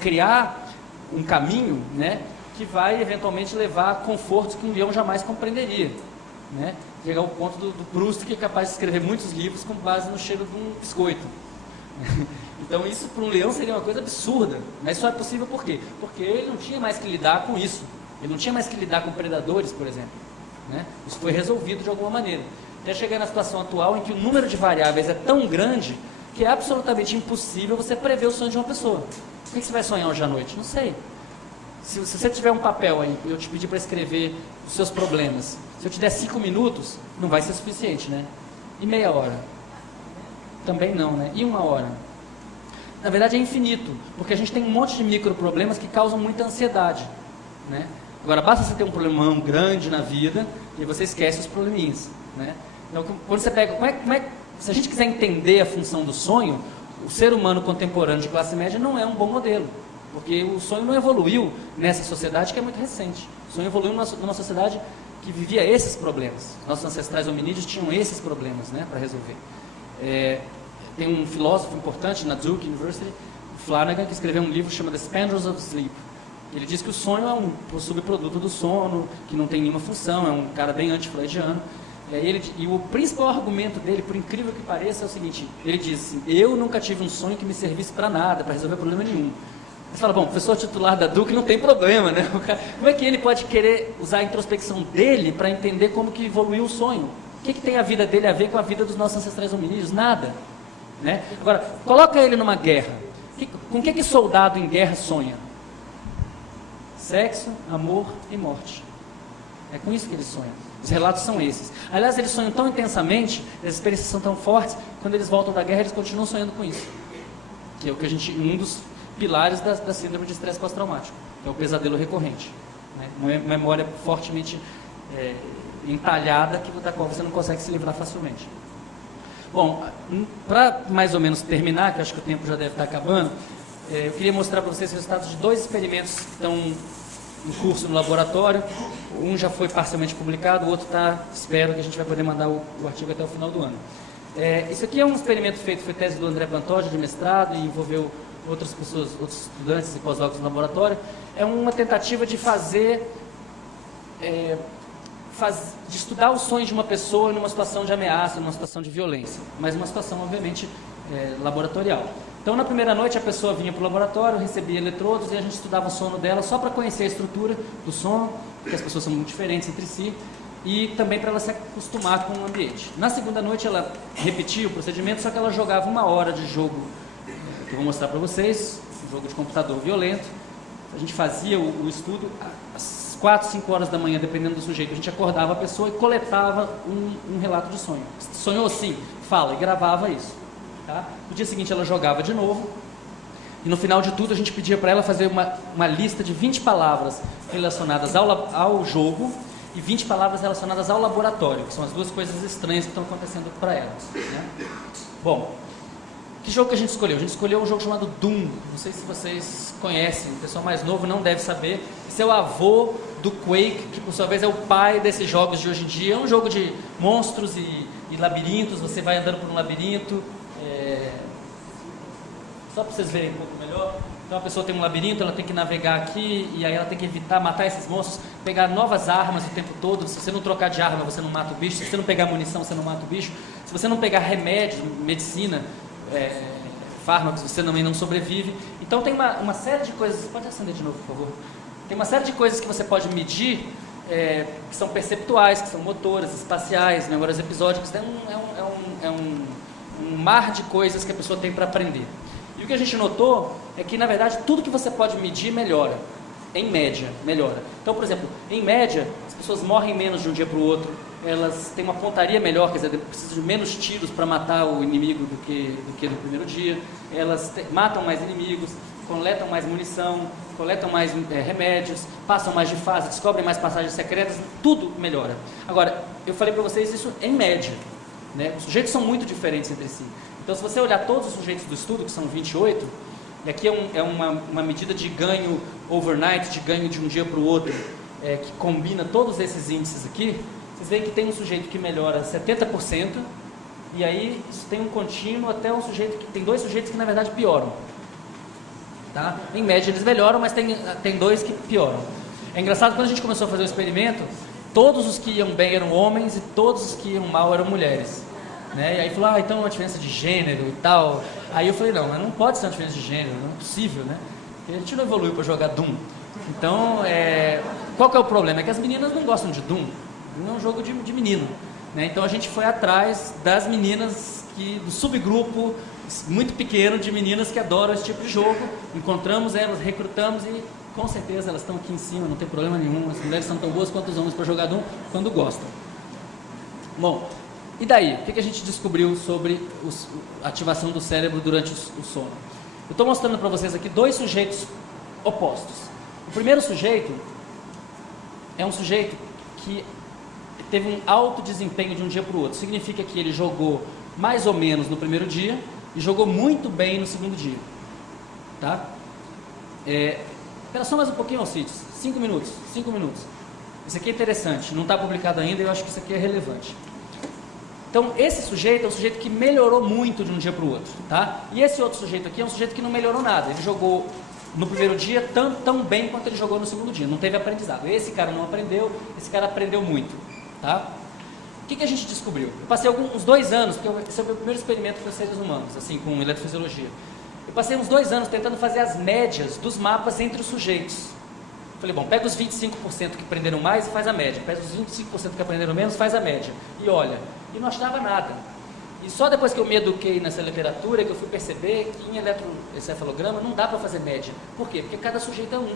criar um caminho, né? Que vai, eventualmente, levar a confortos que um leão jamais compreenderia. né? Chegar ao ponto do Proust, que é capaz de escrever muitos livros com base no cheiro de um biscoito. Então isso para um leão seria uma coisa absurda, mas só é possível por quê? Porque ele não tinha mais que lidar com isso, ele não tinha mais que lidar com predadores, por exemplo, né? Isso foi resolvido de alguma maneira, até chegar na situação atual em que o número de variáveis é tão grande que é absolutamente impossível você prever o sonho de uma pessoa. O que você vai sonhar hoje à noite? Não sei. Se você tiver um papel aí, eu te pedir para escrever os seus problemas, se eu te der 5 minutos, não vai ser suficiente, né? E meia hora? Também não, né? E 1 hora? Na verdade é infinito, porque a gente tem um monte de microproblemas que causam muita ansiedade, né? Agora, basta você ter um problemão grande na vida e você esquece os probleminhas, né? Então, quando você pega, se a gente quiser entender a função do sonho, o ser humano contemporâneo de classe média não é um bom modelo, porque o sonho não evoluiu nessa sociedade que é muito recente. O sonho evoluiu numa sociedade que vivia esses problemas. Nossos ancestrais hominídeos tinham esses problemas, né, para resolver. Tem um filósofo importante na Duke University, Flanagan, que escreveu um livro chamado The Spandrels of Sleep. Ele diz que o sonho é um subproduto do sono, que não tem nenhuma função, é um cara bem anti-freudiano. E o principal argumento dele, por incrível que pareça, é o seguinte: ele diz assim, eu nunca tive um sonho que me servisse para nada, para resolver problema nenhum. Você fala, bom, o professor titular da Duke não tem problema, né? Como é que ele pode querer usar a introspecção dele para entender como que evoluiu o sonho? O que tem a vida dele a ver com a vida dos nossos ancestrais hominídeos? Nada, né? Agora, coloca ele numa guerra. Com o que soldado em guerra sonha? Sexo, amor e morte. É com isso que eles sonham. Os relatos são esses. Aliás, eles sonham tão intensamente, as experiências são tão fortes, quando eles voltam da guerra, eles continuam sonhando com isso. Que é o que um dos pilares da síndrome de estresse pós-traumático. É o pesadelo recorrente, né? Uma memória fortemente entalhada, da qual você não consegue se livrar facilmente. Bom, para mais ou menos terminar, que eu acho que o tempo já deve estar acabando, eu queria mostrar para vocês os resultados de 2 experimentos que estão em curso no laboratório. Um já foi parcialmente publicado, o outro está, espero que a gente vai poder mandar o artigo até o final do ano. Isso aqui é um experimento feito, foi tese do André Pantoja, de mestrado, e envolveu outras pessoas, outros estudantes e pós-docs no laboratório. É uma tentativa de de estudar os sonhos de uma pessoa numa situação de ameaça, numa situação de violência, mas uma situação, obviamente, laboratorial. Então, na primeira noite, a pessoa vinha para o laboratório, recebia eletrodos e a gente estudava o sono dela só para conhecer a estrutura do sono, porque as pessoas são muito diferentes entre si, e também para ela se acostumar com o ambiente. Na segunda noite, ela repetia o procedimento, só que ela jogava 1 hora de jogo, que eu vou mostrar para vocês, um jogo de computador violento. A gente fazia o estudo às 4, 5 horas da manhã, dependendo do sujeito. A gente acordava a pessoa e coletava um relato de sonho. Sonhou assim? Fala, e gravava isso. Tá? No dia seguinte ela jogava de novo, e no final de tudo a gente pedia para ela fazer uma lista de 20 palavras relacionadas ao jogo e 20 palavras relacionadas ao laboratório, que são as 2 coisas estranhas que estão acontecendo para ela, né? Bom, que jogo que a gente escolheu? A gente escolheu um jogo chamado Doom. Não sei se vocês conhecem, o pessoal mais novo não deve saber. Esse é o avô do Quake, que por sua vez é o pai desses jogos de hoje em dia. É um jogo de monstros e labirintos, você vai andando por um labirinto. Só para vocês verem um pouco melhor. Então a pessoa tem um labirinto, ela tem que navegar aqui, e aí ela tem que evitar matar esses monstros, pegar novas armas o tempo todo. Se você não trocar de arma, você não mata o bicho. Se você não pegar munição, você não mata o bicho. Se você não pegar remédio, medicina, fármacos, você também não sobrevive. Então tem uma série de coisas. Pode acender de novo, por favor? Tem uma série de coisas que você pode medir, que são perceptuais, que são motoras, espaciais, memórias episódicas. É um mar de coisas que a pessoa tem para aprender. E o que a gente notou é que, na verdade, tudo que você pode medir melhora. Em média, melhora. Então, por exemplo, em média, as pessoas morrem menos de um dia para o outro, elas têm uma pontaria melhor, quer dizer, precisam de menos tiros para matar o inimigo do que no primeiro dia, elas matam mais inimigos, coletam mais munição, coletam mais remédios, passam mais de fase, descobrem mais passagens secretas, tudo melhora. Agora, eu falei para vocês isso em média, né? Os sujeitos são muito diferentes entre si. Então, se você olhar todos os sujeitos do estudo, que são 28, e aqui é uma medida de ganho overnight, de ganho de um dia para o outro, que combina todos esses índices aqui, vocês veem que tem um sujeito que melhora 70%, e aí isso tem um contínuo até um sujeito que tem 2 sujeitos que na verdade pioram. Tá? Em média eles melhoram, mas tem 2 que pioram. É engraçado, quando a gente começou a fazer o experimento, todos os que iam bem eram homens e todos os que iam mal eram mulheres. Né? E aí falou, então é uma diferença de gênero e tal. Aí eu falei, não, mas não pode ser uma diferença de gênero, não é possível, né? Porque a gente não evoluiu para jogar Doom. Então, qual que é o problema? É que as meninas não gostam de Doom. Doom é um jogo de menino. Né? Então a gente foi atrás das meninas, do subgrupo muito pequeno de meninas que adoram esse tipo de jogo. Encontramos elas, recrutamos e com certeza elas estão aqui em cima, não tem problema nenhum. As mulheres são tão boas quanto os homens para jogar Doom quando gostam. Bom, e daí? O que a gente descobriu sobre a ativação do cérebro durante o sono? Eu estou mostrando para vocês aqui dois sujeitos opostos. O primeiro sujeito é um sujeito que teve um alto desempenho de um dia para o outro. Significa que ele jogou mais ou menos no primeiro dia e jogou muito bem no segundo dia. Tá? Espera só mais um pouquinho, Alcides. 5 minutos. Isso aqui é interessante. Não está publicado ainda e eu acho que isso aqui é relevante. Então, esse sujeito é um sujeito que melhorou muito de um dia para o outro. Tá? E esse outro sujeito aqui é um sujeito que não melhorou nada. Ele jogou no primeiro dia tão bem quanto ele jogou no segundo dia. Não teve aprendizado. Esse cara não aprendeu, esse cara aprendeu muito. Tá? O que a gente descobriu? Eu passei uns 2 anos, porque esse é o meu primeiro experimento com seres humanos, assim, com eletrofisiologia. Eu passei uns 2 anos tentando fazer as médias dos mapas entre os sujeitos. Falei, bom, pega os 25% que aprenderam mais e faz a média. Pega os 25% que aprenderam menos, faz a média. E olha, e não achava nada. E só depois que eu me eduquei nessa literatura que eu fui perceber que em eletroencefalograma não dá para fazer média. Por quê? Porque cada sujeito é um,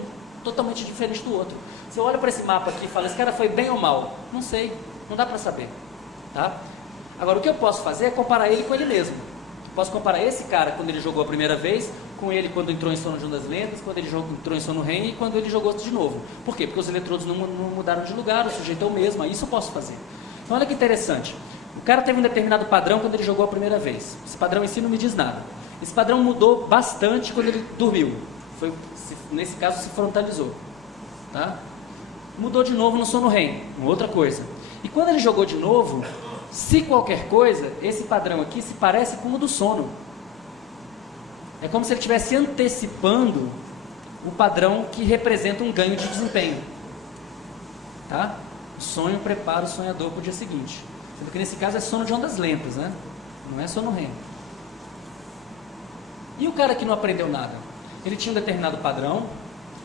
totalmente diferente do outro. Se eu olho para esse mapa aqui e falo, esse cara foi bem ou mal? Não sei, não dá para saber. Tá? Agora, o que eu posso fazer é comparar ele com ele mesmo. Posso comparar esse cara quando ele jogou a primeira vez, com ele quando entrou em sono de ondas lentas, quando ele entrou em sono REM e quando ele jogou de novo. Por quê? Porque os eletrodos não mudaram de lugar, o sujeito é o mesmo, isso eu posso fazer. Então olha que interessante. O cara teve um determinado padrão quando ele jogou a primeira vez. Esse padrão em si não me diz nada. Esse padrão mudou bastante quando ele dormiu. Nesse caso se frontalizou. Tá? Mudou de novo no sono REM, uma outra coisa. E quando ele jogou de novo, se qualquer coisa, esse padrão aqui se parece com o do sono. É como se ele estivesse antecipando o padrão que representa um ganho de desempenho. Tá? O sonho prepara o sonhador para o dia seguinte. Sendo que nesse caso é sono de ondas lentas, né? Não é sono REM. E o cara que não aprendeu nada? Ele tinha um determinado padrão,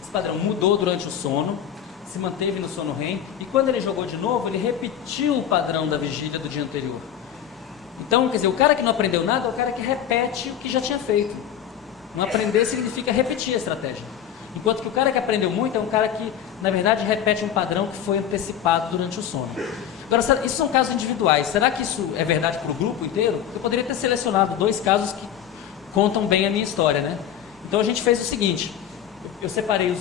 esse padrão mudou durante o sono, se manteve no sono REM, e quando ele jogou de novo, ele repetiu o padrão da vigília do dia anterior. Então, quer dizer, o cara que não aprendeu nada é o cara que repete o que já tinha feito. Não aprender significa repetir a estratégia. Enquanto que o cara que aprendeu muito é um cara que, na verdade, repete um padrão que foi antecipado durante o sono. Agora, isso são casos individuais. Será que isso é verdade para o grupo inteiro? Eu poderia ter selecionado 2 casos que contam bem a minha história, né? Então, a gente fez o seguinte. Eu separei os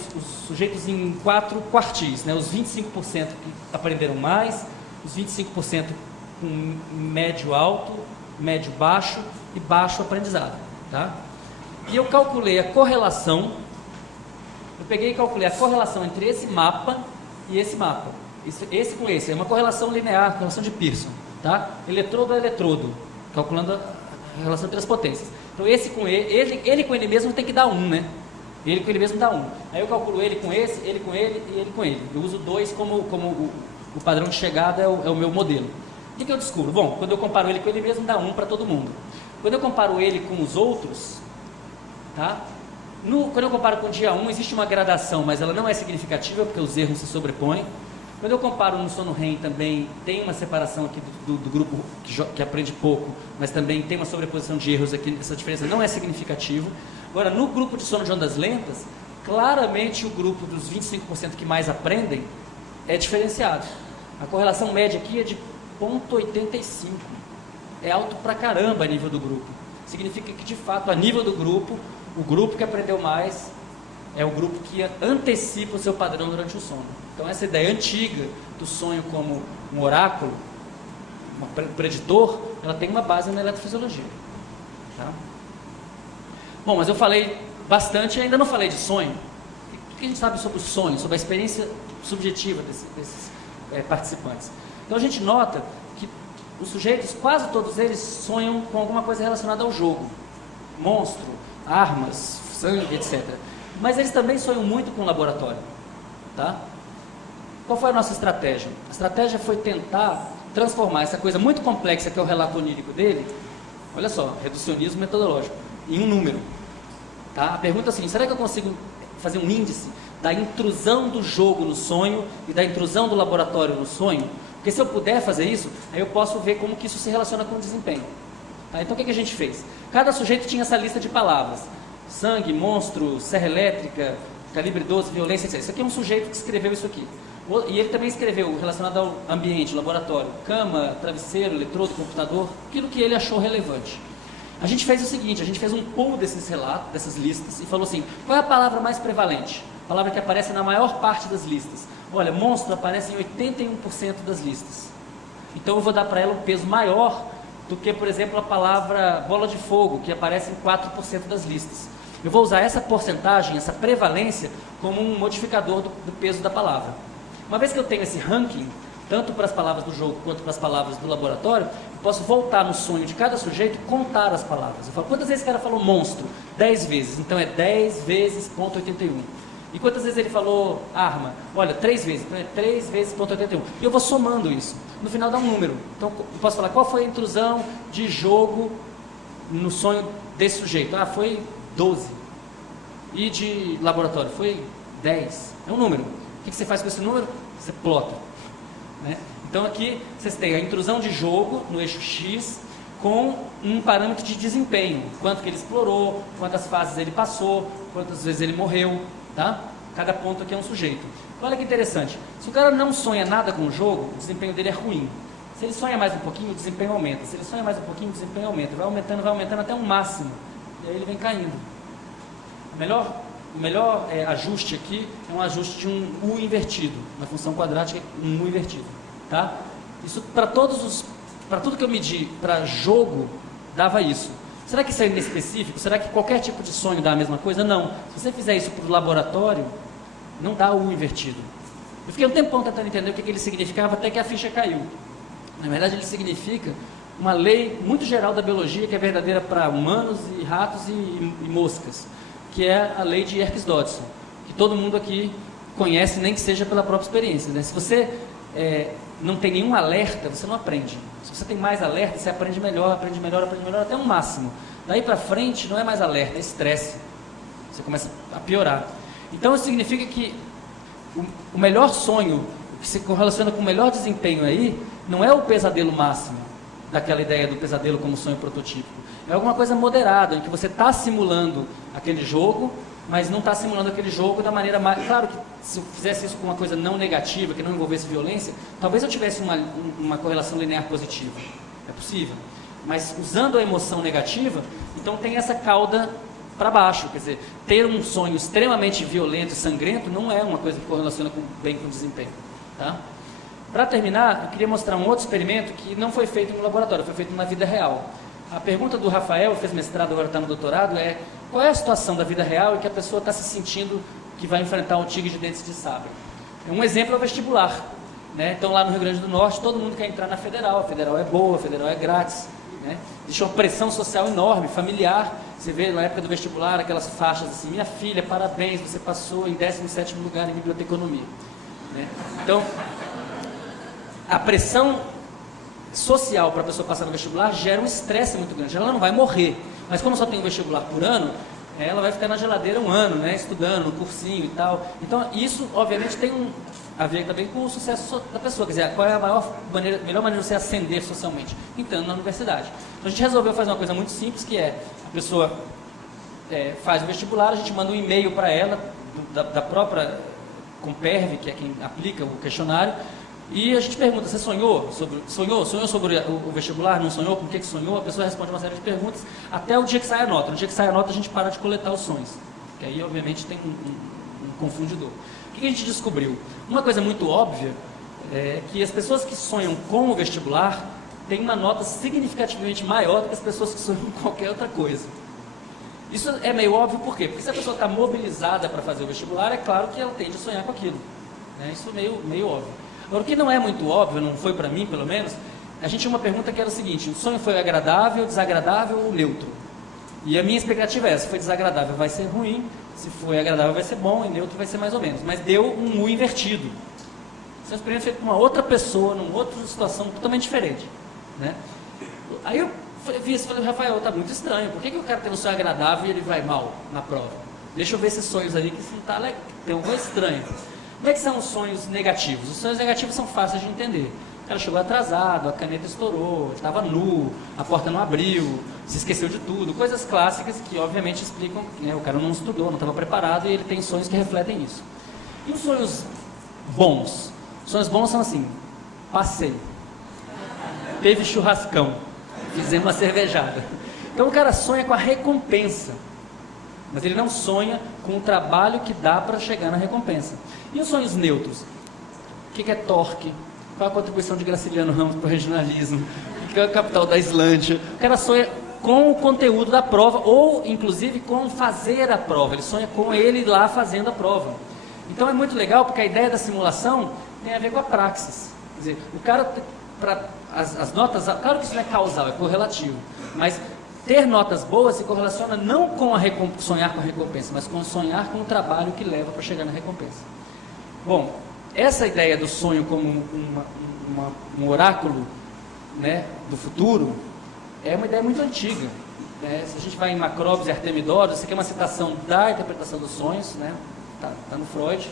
sujeitos em 4 quartis, né? Os 25% que aprenderam mais, os 25% com médio alto, médio baixo e baixo aprendizado, tá? E eu calculei a correlação, eu peguei e calculei a correlação entre esse mapa e esse mapa, esse com esse, é uma correlação linear, correlação de Pearson, tá? Eletrodo a eletrodo, calculando a relação entre as potências. Então esse com ele com ele mesmo tem que dar 1, né? Ele com ele mesmo dá 1. Aí eu calculo ele com esse, ele com ele e ele com ele. Eu uso 2 como o padrão de chegada é o meu modelo. O que eu descubro? Bom, quando eu comparo ele com ele mesmo, dá 1 para todo mundo. Quando eu comparo ele com os outros, tá? Quando eu comparo com o dia 1, existe uma gradação, mas ela não é significativa, porque os erros se sobrepõem. Quando eu comparo no sono REM também, tem uma separação aqui do grupo que aprende pouco, mas também tem uma sobreposição de erros aqui, essa diferença não é significativa. Agora, no grupo de sono de ondas lentas, claramente o grupo dos 25% que mais aprendem é diferenciado. A correlação média aqui é de 0,85. É alto pra caramba a nível do grupo. Significa que, de fato, a nível do grupo, o grupo que aprendeu mais é o grupo que antecipa o seu padrão durante o sono. Então, essa ideia antiga do sonho como um oráculo, um preditor, ela tem uma base na eletrofisiologia. Tá? Bom, mas eu falei bastante e ainda não falei de sonho. O que a gente sabe sobre o sonho, sobre a experiência subjetiva desses participantes? Então, a gente nota que os sujeitos, quase todos eles, sonham com alguma coisa relacionada ao jogo. Monstro, armas, sangue, etc. Mas eles também sonham muito com o laboratório. Tá? Qual foi a nossa estratégia? A estratégia foi tentar transformar essa coisa muito complexa que é o relato onírico dele, olha só, reducionismo metodológico, em um número. Tá? A pergunta é assim, será que eu consigo fazer um índice da intrusão do jogo no sonho e da intrusão do laboratório no sonho? Porque se eu puder fazer isso, aí eu posso ver como que isso se relaciona com o desempenho. Tá? Então o que a gente fez? Cada sujeito tinha essa lista de palavras. Sangue, monstro, serra elétrica, calibre 12, violência, etc. Isso aqui é um sujeito que escreveu isso aqui. E ele também escreveu relacionado ao ambiente, laboratório, cama, travesseiro, eletrodo, computador, aquilo que ele achou relevante. A gente fez o seguinte, a gente fez um pool desses relatos, dessas listas, e falou assim, qual é a palavra mais prevalente? A palavra que aparece na maior parte das listas. Olha, monstro aparece em 81% das listas. Então eu vou dar para ela um peso maior do que, por exemplo, a palavra bola de fogo, que aparece em 4% das listas. Eu vou usar essa porcentagem, essa prevalência, como um modificador do peso da palavra. Uma vez que eu tenho esse ranking, tanto para as palavras do jogo quanto para as palavras do laboratório, eu posso voltar no sonho de cada sujeito e contar as palavras. Eu falo, quantas vezes esse cara falou monstro? 10 vezes, então é 10 vezes ponto 81. E quantas vezes ele falou arma? Olha, 3 vezes, então é 3 vezes ponto 81. E eu vou somando isso. No final dá um número. Então eu posso falar, qual foi a intrusão de jogo no sonho desse sujeito? Ah, foi 12. E de laboratório? Foi 10. É um número. O que você faz com esse número? Você plota. Né? Então aqui vocês têm a intrusão de jogo no eixo X com um parâmetro de desempenho. Quanto que ele explorou, quantas fases ele passou, quantas vezes ele morreu. Tá? Cada ponto aqui é um sujeito. Olha que interessante. Se o cara não sonha nada com o jogo, o desempenho dele é ruim. Se ele sonha mais um pouquinho, o desempenho aumenta. Se ele sonha mais um pouquinho, o desempenho aumenta. Vai aumentando até um máximo. E aí ele vem caindo. O melhor ajuste aqui é um ajuste de um U invertido, na função quadrática, um U invertido, tá? Isso para tudo que eu medi para jogo, dava isso. Será que isso é inespecífico? Será que qualquer tipo de sonho dá a mesma coisa? Não. Se você fizer isso para o laboratório, não dá o U invertido. Eu fiquei um tempão tentando entender o que ele significava, até que a ficha caiu. Na verdade, ele significa uma lei muito geral da biologia, que é verdadeira para humanos e ratos e moscas, que é a lei de Yerkes-Dodson, que todo mundo aqui conhece, nem que seja pela própria experiência. Né? Se você não tem nenhum alerta, você não aprende. Se você tem mais alerta, você aprende melhor, até um máximo. Daí para frente, não é mais alerta, é estresse. Você começa a piorar. Então, isso significa que o melhor sonho, o que se correlaciona com o melhor desempenho aí, não é o pesadelo máximo, daquela ideia do pesadelo como sonho prototípico. É alguma coisa moderada, em que você está simulando aquele jogo, mas não está simulando aquele jogo da maneira mais... Claro que se eu fizesse isso com uma coisa não negativa, que não envolvesse violência, talvez eu tivesse uma correlação linear positiva. É possível. Mas usando a emoção negativa, então tem essa cauda para baixo. Quer dizer, ter um sonho extremamente violento e sangrento não é uma coisa que correlaciona bem com o desempenho. Tá? Para terminar, eu queria mostrar um outro experimento que não foi feito no laboratório, foi feito na vida real. A pergunta do Rafael, fez mestrado, agora está no doutorado, é qual é a situação da vida real em que a pessoa está se sentindo que vai enfrentar um tigre de dentes de sabre? Um exemplo é o vestibular. Né? Então lá no Rio Grande do Norte, todo mundo quer entrar na Federal. A Federal é boa, a Federal é grátis. Né? Existe uma pressão social enorme, familiar. Você vê na época do vestibular aquelas faixas assim, minha filha, parabéns, você passou em 17º lugar em biblioteconomia. Né? Então, a pressão social para a pessoa passar no vestibular gera um estresse muito grande. Ela não vai morrer, mas como só tem um vestibular por ano, ela vai ficar na geladeira um ano, né, estudando, no cursinho e tal. Então isso obviamente tem a ver também com o sucesso da pessoa. Quer dizer, qual é a melhor maneira de você ascender socialmente? Entrando na universidade. Então a gente resolveu fazer uma coisa muito simples, que é a pessoa faz o vestibular, a gente manda um e-mail para ela da própria Comperv, que é quem aplica o questionário. E a gente pergunta, você sonhou sobre o vestibular? Não sonhou? Com o que sonhou? A pessoa responde uma série de perguntas até o dia que sai a nota. No dia que sai a nota, a gente para de coletar os sonhos. Que aí, obviamente, tem um confundidor. O que a gente descobriu? Uma coisa muito óbvia é que as pessoas que sonham com o vestibular têm uma nota significativamente maior do que as pessoas que sonham com qualquer outra coisa. Isso é meio óbvio, por quê? Porque se a pessoa está mobilizada para fazer o vestibular, é claro que ela tende a sonhar com aquilo. Isso é meio óbvio. Agora, o que não é muito óbvio, não foi para mim pelo menos, a gente tinha uma pergunta que era o seguinte: o sonho foi agradável, desagradável ou neutro? E a minha expectativa é essa: foi desagradável, vai ser ruim; se foi agradável, vai ser bom; e neutro vai ser mais ou menos. Mas deu um U invertido. Isso é um experimento feito com uma outra pessoa, numa outra situação totalmente diferente, né? Aí eu vi isso e falei, Rafael, tá muito estranho, por que o cara tem um sonho agradável e ele vai mal na prova? Deixa eu ver esses sonhos ali, que isso não tá legal, tem uma coisa estranha. Como é que são os sonhos negativos? Os sonhos negativos são fáceis de entender. O cara chegou atrasado, a caneta estourou, estava nu, a porta não abriu, se esqueceu de tudo. Coisas clássicas que, obviamente, explicam que, né, o cara não estudou, não estava preparado e ele tem sonhos que refletem isso. E os sonhos bons? Os sonhos bons são assim: passei, teve churrascão, fizemos uma cervejada. Então o cara sonha com a recompensa, mas ele não sonha com o trabalho que dá para chegar na recompensa. E os sonhos neutros? O que é torque? Qual a contribuição de Graciliano Ramos para o regionalismo? O que é a capital da Islândia? O cara sonha com o conteúdo da prova, ou inclusive com fazer a prova. Ele sonha com ele lá fazendo a prova. Então é muito legal, porque a ideia da simulação tem a ver com a praxis. Quer dizer, o cara, as notas, claro que isso não é causal, é correlativo, mas ter notas boas se correlaciona não com sonhar com a recompensa, mas com sonhar com o trabalho que leva para chegar na recompensa. Bom, essa ideia do sonho como um oráculo, né, do futuro é uma ideia muito antiga, né? Se a gente vai em Macróbios e Artemidoros, isso aqui é uma citação da interpretação dos sonhos, né? Tá no Freud.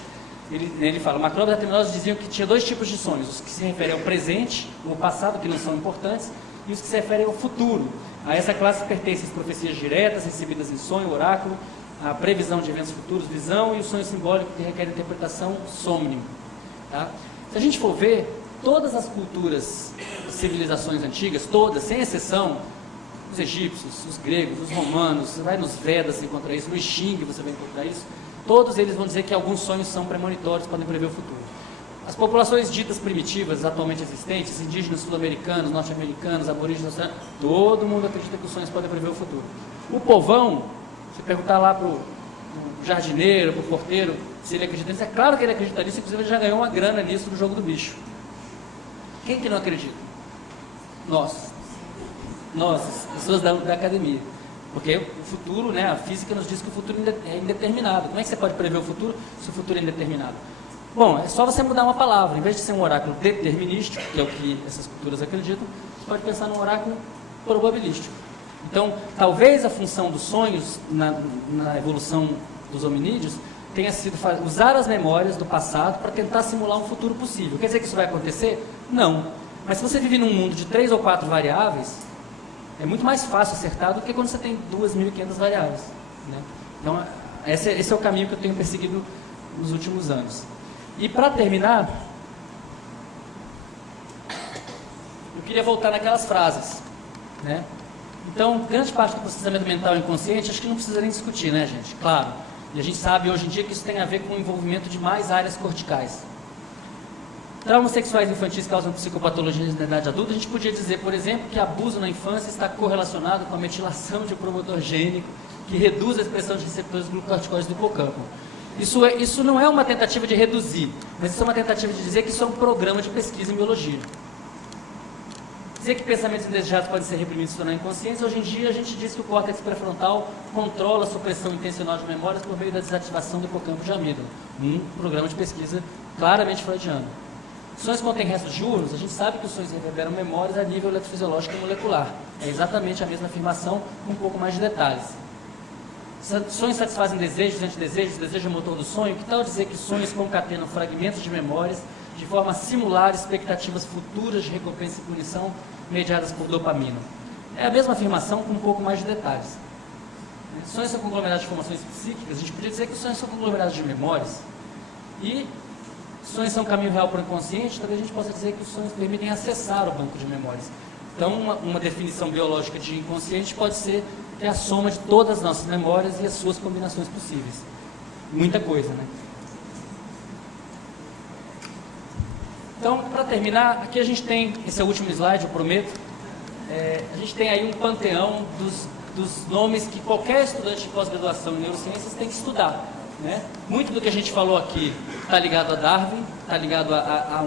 Ele fala, Macróbios e Artemidoros diziam que tinha dois tipos de sonhos: os que se referem ao presente, ao passado, que não são importantes, e os que se referem ao futuro. A essa classe pertencem as profecias diretas recebidas em sonho, oráculo, a previsão de eventos futuros, visão, e o sonho simbólico, que requer interpretação, somnium. Tá? Se a gente for ver, todas as culturas, civilizações antigas, todas, sem exceção, os egípcios, os gregos, os romanos, você vai nos Vedas você encontra isso, no I Ching você vai encontrar isso, todos eles vão dizer que alguns sonhos são premonitórios, podem prever o futuro. As populações ditas primitivas, atualmente existentes, indígenas, sul-americanos, norte-americanos, aborígenes, todo mundo acredita que os sonhos podem prever o futuro. O povão, se perguntar lá para o jardineiro, para o porteiro, se ele acredita nisso, é claro que ele acredita nisso, inclusive ele já ganhou uma grana nisso no jogo do bicho. Quem que não acredita? Nós, pessoas da academia. Porque o futuro, né, a física nos diz que o futuro é indeterminado. Como é que você pode prever o futuro se o futuro é indeterminado? Bom, é só você mudar uma palavra. Em vez de ser um oráculo determinístico, que é o que essas culturas acreditam, você pode pensar num oráculo probabilístico. Então, talvez a função dos sonhos na evolução dos hominídeos tenha sido usar as memórias do passado para tentar simular um futuro possível. Quer dizer que isso vai acontecer? Não. Mas se você vive num mundo de 3 ou 4 variáveis, é muito mais fácil acertar do que quando você tem 2.500 variáveis, né? Então, esse é o caminho que eu tenho perseguido nos últimos anos. E para terminar, eu queria voltar naquelas frases, né? Então, grande parte do processamento mental inconsciente, acho que não precisa nem discutir, né, gente? Claro. E a gente sabe hoje em dia que isso tem a ver com o envolvimento de mais áreas corticais. Traumas sexuais infantis causam psicopatologias na idade adulta. A gente podia dizer, por exemplo, que abuso na infância está correlacionado com a metilação de um promotor gênico que reduz a expressão de receptores glucocorticoides do hipocampo. Isso não é uma tentativa de reduzir, mas isso é uma tentativa de dizer que isso é um programa de pesquisa em biologia. Dizer que pensamentos indesejados podem ser reprimidos e se tornar inconscientes, hoje em dia a gente diz que o córtex pré-frontal controla a supressão intencional de memórias por meio da desativação do hipocampo de amígdala. Um programa de pesquisa claramente freudiano. Sonhos contêm restos diurnos, a gente sabe que os sonhos reverberam memórias a nível eletrofisiológico e molecular. É exatamente a mesma afirmação, com um pouco mais de detalhes. Sonhos satisfazem desejos, antidesejos, desejo motor do sonho. Que tal dizer que sonhos concatenam fragmentos de memórias de forma a simular expectativas futuras de recompensa e punição mediadas por dopamina? É a mesma afirmação com um pouco mais de detalhes. Sonhos são conglomerados de formações psíquicas, a gente podia dizer que os sonhos são conglomerados de memórias. E sonhos são caminho real para o inconsciente, talvez a gente possa dizer que os sonhos permitem acessar o banco de memórias. Então, uma definição biológica de inconsciente pode ser que é a soma de todas as nossas memórias e as suas combinações possíveis. Muita coisa, né? Então, para terminar, aqui a gente tem, esse é o último slide, eu prometo, a gente tem aí um panteão dos nomes que qualquer estudante de pós-graduação em neurociências tem que estudar, né? Muito do que a gente falou aqui está ligado a Darwin, está ligado a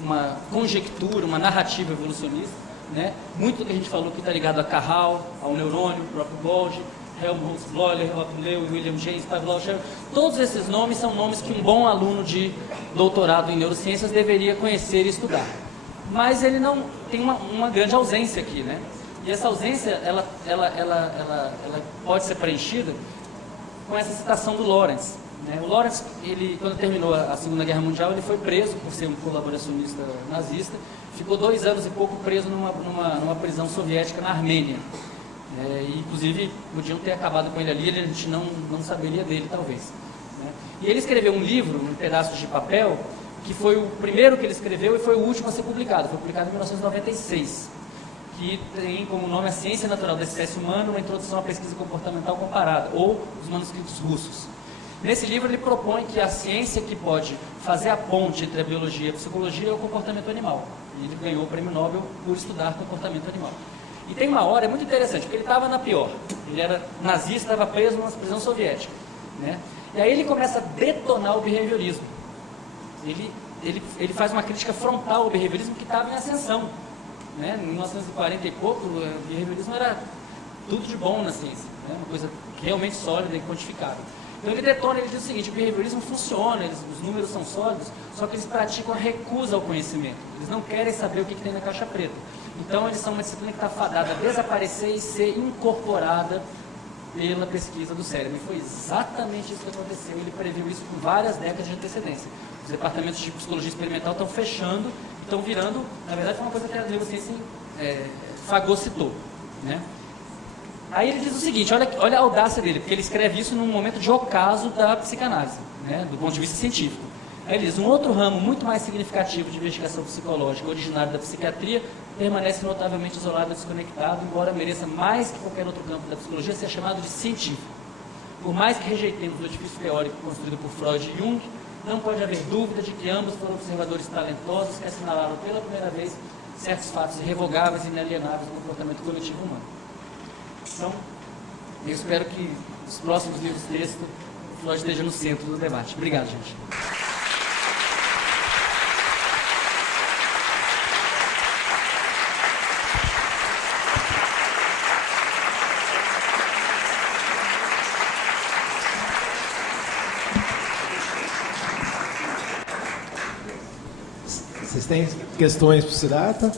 uma conjectura, uma narrativa evolucionista, né? Muito do que a gente falou aqui está ligado a Carral, ao neurônio, o próprio Golgi, Helmut Bloller, Leu, William James, Pavlov, todos esses nomes são nomes que um bom aluno de doutorado em neurociências deveria conhecer e estudar. Mas ele não tem uma grande ausência aqui, né? E essa ausência, ela pode ser preenchida com essa citação do Lawrence. Né? O Lawrence, quando terminou a Segunda Guerra Mundial, ele foi preso por ser um colaboracionista nazista, ficou 2 anos e pouco preso numa prisão soviética na Armênia. E, inclusive, podiam ter acabado com ele ali, a gente não saberia dele, talvez. Né? E ele escreveu um livro, em pedaços de papel, que foi o primeiro que ele escreveu e foi o último a ser publicado. Foi publicado em 1996, que tem como nome A Ciência Natural da Espécie Humana, uma introdução à pesquisa comportamental comparada, ou os manuscritos russos. Nesse livro ele propõe que a ciência que pode fazer a ponte entre a biologia e a psicologia é o comportamento animal. E ele ganhou o prêmio Nobel por estudar comportamento animal. E tem uma hora, é muito interessante, porque ele estava na pior. Ele era nazista, estava preso numa prisão soviética. Né? E aí ele começa a detonar o behaviorismo. Ele faz uma crítica frontal ao behaviorismo que estava em ascensão. Né? Em 1940 e pouco, o behaviorismo era tudo de bom na ciência. Né? Uma coisa realmente sólida e quantificável. Então ele detona, ele diz o seguinte: o behaviorismo funciona, os números são sólidos, só que eles praticam a recusa ao conhecimento. Eles não querem saber o que tem na caixa preta. Então eles são uma disciplina que está fadada a desaparecer e ser incorporada pela pesquisa do cérebro. E foi exatamente isso que aconteceu. Ele previu isso com várias décadas de antecedência. Os departamentos de psicologia experimental estão fechando, estão virando, na verdade foi uma coisa que a neurociência fagocitou. Né? Aí ele diz o seguinte, olha a audácia dele, porque ele escreve isso num momento de ocaso da psicanálise, né, do ponto de vista científico. Aí ele diz, um outro ramo muito mais significativo de investigação psicológica originário da psiquiatria permanece notavelmente isolado e desconectado, embora mereça mais que qualquer outro campo da psicologia ser chamado de científico. Por mais que rejeitemos o edifício teórico construído por Freud e Jung, não pode haver dúvida de que ambos foram observadores talentosos que assinalaram pela primeira vez certos fatos irrevogáveis e inalienáveis do comportamento coletivo humano. Então, eu espero que nos próximos livros de texto o Freud esteja no centro do debate. Obrigado, gente. Vocês têm questões para o Siddhartha?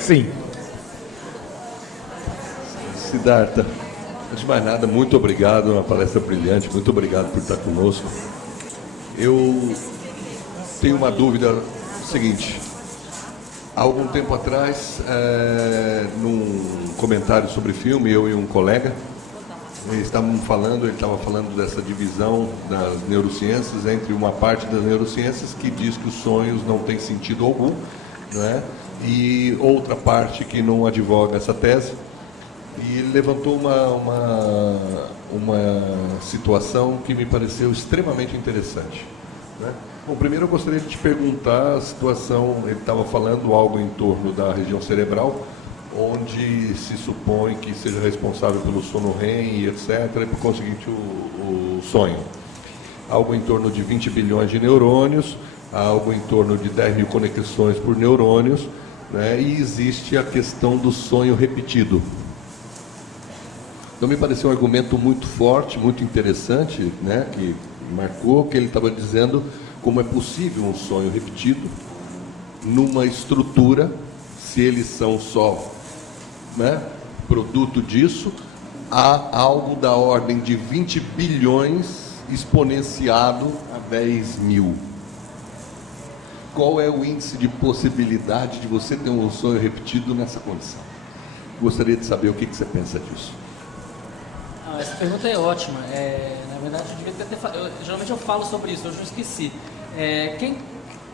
Sim. Siddhartha, antes de mais nada, muito obrigado, uma palestra brilhante, muito obrigado por estar conosco. Eu tenho uma dúvida seguinte. Há algum tempo atrás, num comentário sobre filme, eu e um colega, ele estava falando dessa divisão das neurociências entre uma parte das neurociências que diz que os sonhos não têm sentido algum, não é? E outra parte que não advoga essa tese. E ele levantou uma situação que me pareceu extremamente interessante. Né? Bom, primeiro eu gostaria de te perguntar a situação, ele estava falando algo em torno da região cerebral, onde se supõe que seja responsável pelo sono REM e etc., e por conseguinte o sonho. Algo em torno de 20 bilhões de neurônios, algo em torno de 10 mil conexões por neurônios, né? E existe a questão do sonho repetido. Então me pareceu um argumento muito forte, muito interessante, né? Que marcou, que ele estava dizendo como é possível um sonho repetido numa estrutura, se eles são só, né, produto disso, há algo da ordem de 20 bilhões exponenciado a 10 mil. Qual é o índice de possibilidade de você ter um sonho repetido nessa condição? Gostaria de saber o que você pensa disso. Essa pergunta é ótima. Na verdade, eu devia ter geralmente eu falo sobre isso, hoje eu esqueci.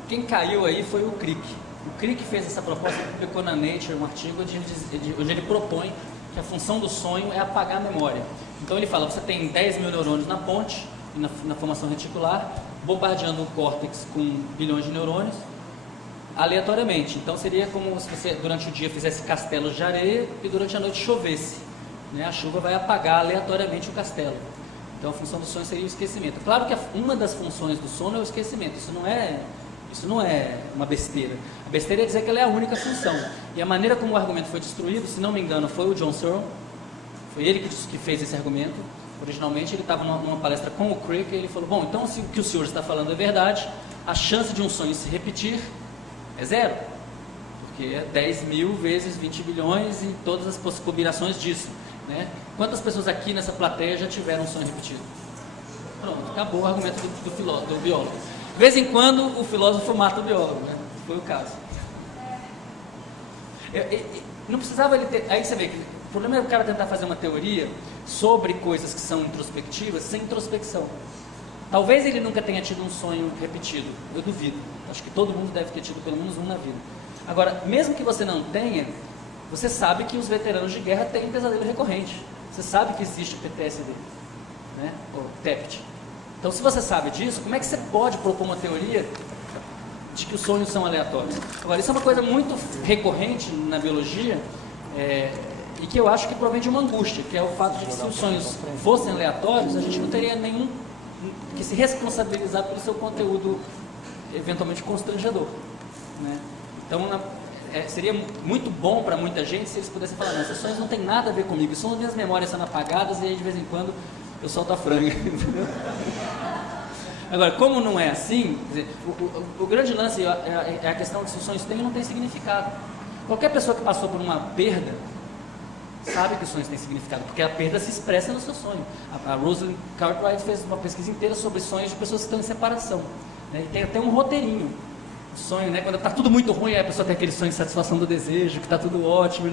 Quem caiu aí foi o Crick. O Crick fez essa proposta, publicou na Nature um artigo onde ele propõe que a função do sonho é apagar a memória. Então ele fala, você tem 10 mil neurônios na ponte, na formação reticular, bombardeando o córtex com bilhões de neurônios, aleatoriamente. Então seria como se você durante o dia fizesse castelos de areia e durante a noite chovesse. Né? A chuva vai apagar aleatoriamente o castelo. Então a função do sonho seria o esquecimento. Claro que uma das funções do sono é o esquecimento, isso não é Isso não é uma besteira. A besteira é dizer que ela é a única função. E a maneira como o argumento foi destruído, se não me engano, foi o John Searle. Foi ele que fez esse argumento. Originalmente ele estava numa palestra com o Crick e ele falou, bom, então se o que o senhor está falando é verdade, a chance de um sonho se repetir é zero. Porque é 10 mil vezes 20 bilhões e todas as combinações disso. Né? Quantas pessoas aqui nessa plateia já tiveram um sonho repetido? Pronto, acabou o argumento do biólogo. De vez em quando o filósofo mata o biólogo, né? Foi o caso. Não precisava ele ter... Aí você vê que o problema é o cara tentar fazer uma teoria sobre coisas que são introspectivas sem introspecção. Talvez ele nunca tenha tido um sonho repetido, eu duvido. Acho que todo mundo deve ter tido pelo menos um na vida. Agora, mesmo que você não tenha, você sabe que os veteranos de guerra têm pesadelo recorrente. Você sabe que existe PTSD, né? Ou TEPT. Então, se você sabe disso, como é que você pode propor uma teoria de que os sonhos são aleatórios? Agora, isso é uma coisa muito recorrente na biologia, e que eu acho que provém de uma angústia, que é o fato de que se os sonhos fossem aleatórios, a gente não teria nenhum que se responsabilizar pelo seu conteúdo eventualmente constrangedor, né? Então, seria muito bom para muita gente se eles pudessem falar, não, esses sonhos não tem nada a ver comigo, são as minhas memórias sendo apagadas e aí de vez em quando eu solto a franga, entendeu? Agora, como não é assim, quer dizer, o grande lance é a questão de se os sonhos têm ou não têm significado. Qualquer pessoa que passou por uma perda sabe que os sonhos têm significado, porque a perda se expressa no seu sonho. A Rosalind Cartwright fez uma pesquisa inteira sobre sonhos de pessoas que estão em separação, né? E tem até um roteirinho. Sonho, né? Quando está tudo muito ruim, aí a pessoa tem aquele sonho de satisfação do desejo, que está tudo ótimo,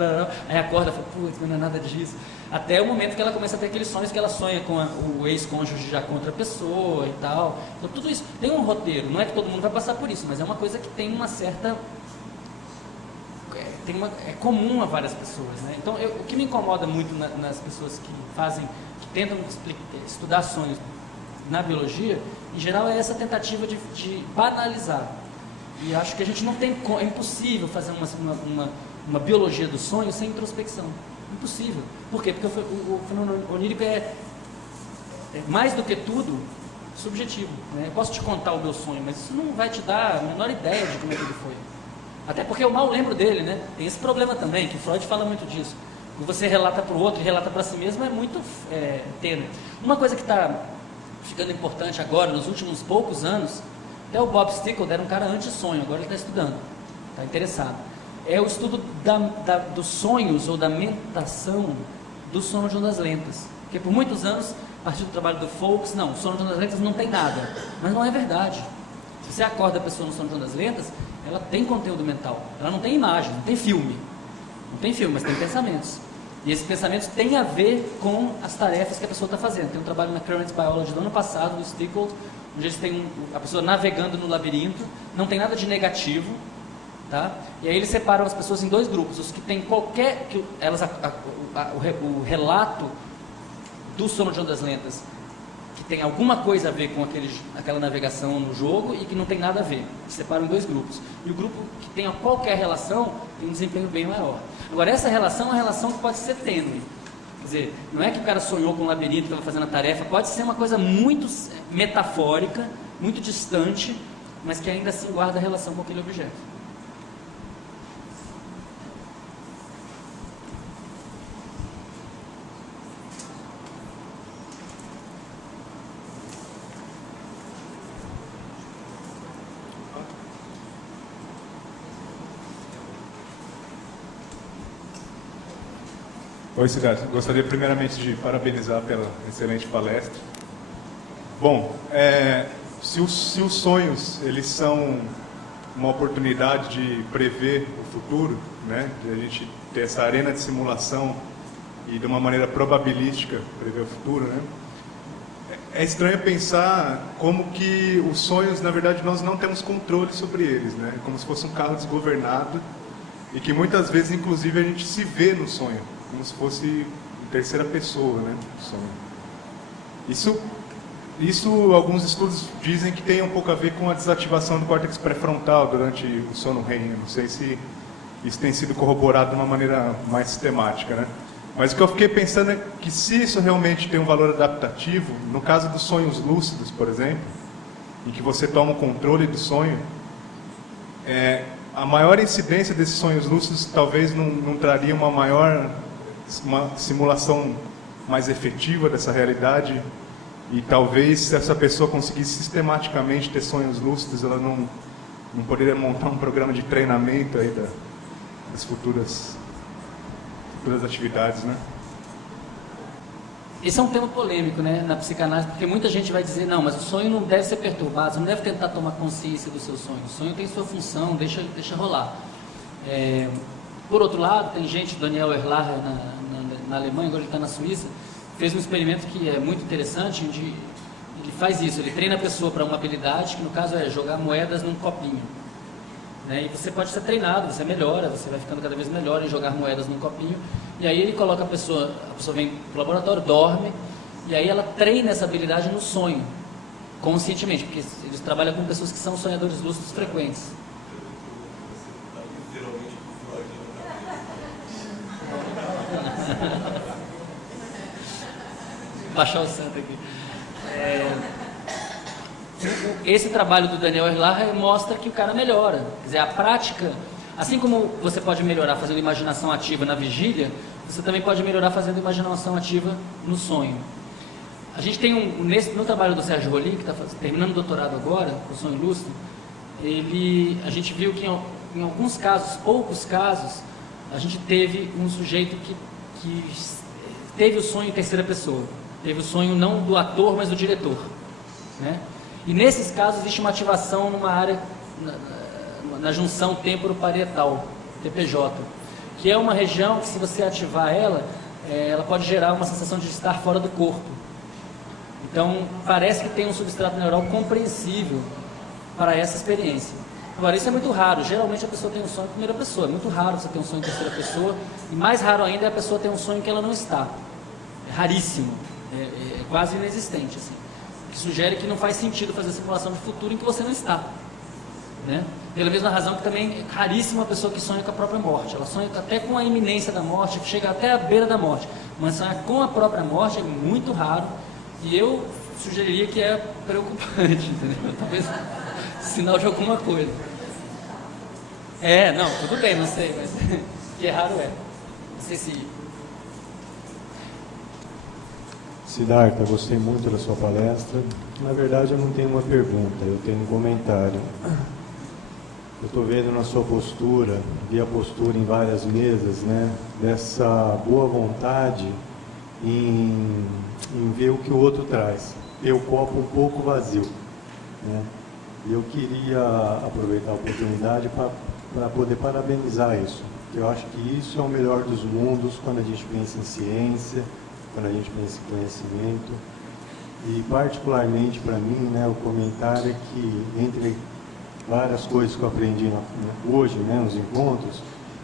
aí acorda e fala, putz, não é nada disso. Até o momento que ela começa a ter aqueles sonhos que ela sonha com o ex-cônjuge já contra a pessoa e tal. Então tudo isso tem um roteiro, não é que todo mundo vai passar por isso, mas é uma coisa que tem uma certa... é comum a várias pessoas, né? Então o que me incomoda muito nas pessoas que tentam estudar sonhos na biologia, em geral é essa tentativa de banalizar. E acho que a gente não tem... É impossível fazer uma biologia do sonho sem introspecção. Impossível. Por quê? Porque o fenômeno onírico é mais do que tudo subjetivo, né? Eu posso te contar o meu sonho, mas isso não vai te dar a menor ideia de como é que ele foi. Até porque eu mal lembro dele, né? Tem esse problema também, que Freud fala muito disso. Quando você relata para o outro e relata para si mesmo é muito tênue. Uma coisa que está ficando importante agora, nos últimos poucos anos, até o Bob Stickle era um cara anti-sonho, agora ele está estudando, está interessado. É o estudo dos sonhos ou da mentação do sono de ondas lentas. Porque por muitos anos, a partir do trabalho do Foucault, não, o sono de ondas lentas não tem nada. Mas não é verdade. Se você acorda a pessoa no sono de ondas lentas, ela tem conteúdo mental. Ela não tem imagem, não tem filme. Não tem filme, mas tem pensamentos. E esses pensamentos têm a ver com as tarefas que a pessoa está fazendo. Tem um trabalho na Current Biology do ano passado, no Stickle, onde eles têm a pessoa navegando no labirinto, não tem nada de negativo, tá? E aí eles separam as pessoas em dois grupos, os que têm o relato do sono de ondas lentas, que tem alguma coisa a ver com aquela navegação no jogo e que não tem nada a ver, eles separam em dois grupos. E o grupo que tem qualquer relação tem um desempenho bem maior. Agora, essa relação é uma relação que pode ser tênue. Quer dizer, não é que o cara sonhou com um labirinto, estava fazendo a tarefa, pode ser uma coisa muito metafórica, muito distante, mas que ainda assim guarda relação com aquele objeto. Oi, Cidade. Gostaria primeiramente de parabenizar pela excelente palestra. Bom, se os sonhos eles são uma oportunidade de prever o futuro, né, de a gente ter essa arena de simulação e de uma maneira probabilística prever o futuro, né, é estranho pensar como que os sonhos, na verdade, nós não temos controle sobre eles, né, como se fosse um carro desgovernado e que muitas vezes, inclusive, a gente se vê no sonho, como se fosse em terceira pessoa, né, o sonho. Isso alguns estudos dizem que tem um pouco a ver com a desativação do córtex pré-frontal durante o sono REM. Não sei se isso tem sido corroborado de uma maneira mais sistemática, né? Mas o que eu fiquei pensando é que se isso realmente tem um valor adaptativo, no caso dos sonhos lúcidos, por exemplo, em que você toma o controle do sonho, a maior incidência desses sonhos lúcidos talvez não traria uma simulação mais efetiva dessa realidade, e talvez se essa pessoa conseguisse sistematicamente ter sonhos lúcidos, ela não poderia montar um programa de treinamento aí das futuras atividades, né? Esse é um tema polêmico, né, na psicanálise, porque muita gente vai dizer, não, mas o sonho não deve ser perturbado, você não deve tentar tomar consciência do seu sonho. O sonho tem sua função, deixa rolar. Por outro lado, tem gente, Daniel Erlacher, na Alemanha, agora ele está na Suíça, fez um experimento que é muito interessante, onde ele faz isso, ele treina a pessoa para uma habilidade, que no caso é jogar moedas num copinho. Né? E você pode ser treinado, você melhora, você vai ficando cada vez melhor em jogar moedas num copinho. E aí ele coloca a pessoa vem para o laboratório, dorme, e aí ela treina essa habilidade no sonho, conscientemente, porque eles trabalham com pessoas que são sonhadores lúcidos frequentes. Baixar o santo aqui. Esse trabalho do Daniel Erlacher mostra que o cara melhora. Quer dizer, a prática, assim como você pode melhorar fazendo imaginação ativa na vigília, você também pode melhorar fazendo imaginação ativa no sonho. A gente tem no trabalho do Sérgio Rolim, que está terminando o doutorado agora, o sonho lúcido, a gente viu que em alguns casos, poucos casos, a gente teve um sujeito que teve o sonho em terceira pessoa. Teve o sonho não do ator, mas do diretor. Né? E nesses casos existe uma ativação numa área, na junção temporoparietal, TPJ, que é uma região que, se você ativar ela pode gerar uma sensação de estar fora do corpo. Então, parece que tem um substrato neural compreensível para essa experiência. Agora, isso é muito raro. Geralmente a pessoa tem um sonho em primeira pessoa. É muito raro você ter um sonho em terceira pessoa. E mais raro ainda é a pessoa ter um sonho em que ela não está. É raríssimo. É quase inexistente, assim. Que sugere que não faz sentido fazer simulação de futuro em que você não está. Né? Pela mesma razão que também é raríssima a pessoa que sonha com a própria morte. Ela sonha até com a iminência da morte, que chega até a beira da morte. Mas sonhar com a própria morte é muito raro. E eu sugeriria que é preocupante, entendeu? Talvez sinal de alguma coisa. Não, tudo bem, não sei, mas que é raro é. Não sei se... Siddhartha, gostei muito da sua palestra. Na verdade, eu não tenho uma pergunta, eu tenho um comentário. Eu estou vendo na sua postura, vi a postura em várias mesas, né, dessa boa vontade em ver o que o outro traz, ter o copo um pouco vazio. Né? E eu queria aproveitar a oportunidade para poder parabenizar isso. Eu acho que isso é o melhor dos mundos quando a gente pensa em ciência, quando a gente pensa em conhecimento. E particularmente para mim, né, o comentário é que, entre várias coisas que eu aprendi hoje, né, nos encontros,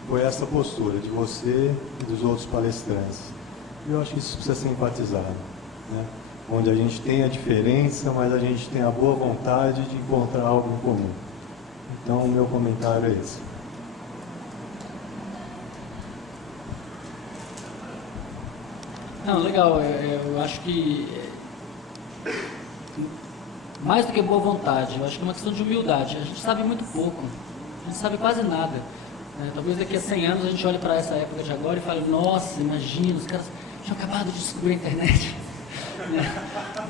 foi essa postura de você e dos outros palestrantes. E eu acho que isso precisa ser enfatizado, né? Onde a gente tem a diferença, mas a gente tem a boa vontade de encontrar algo em comum. Então, o meu comentário é esse. Não, legal. Eu acho que mais do que boa vontade, eu acho que é uma questão de humildade. A gente sabe muito pouco, a gente sabe quase nada. Talvez daqui a 100 anos a gente olhe para essa época de agora e fale, nossa, imagina, os caras tinham acabado de descobrir a internet.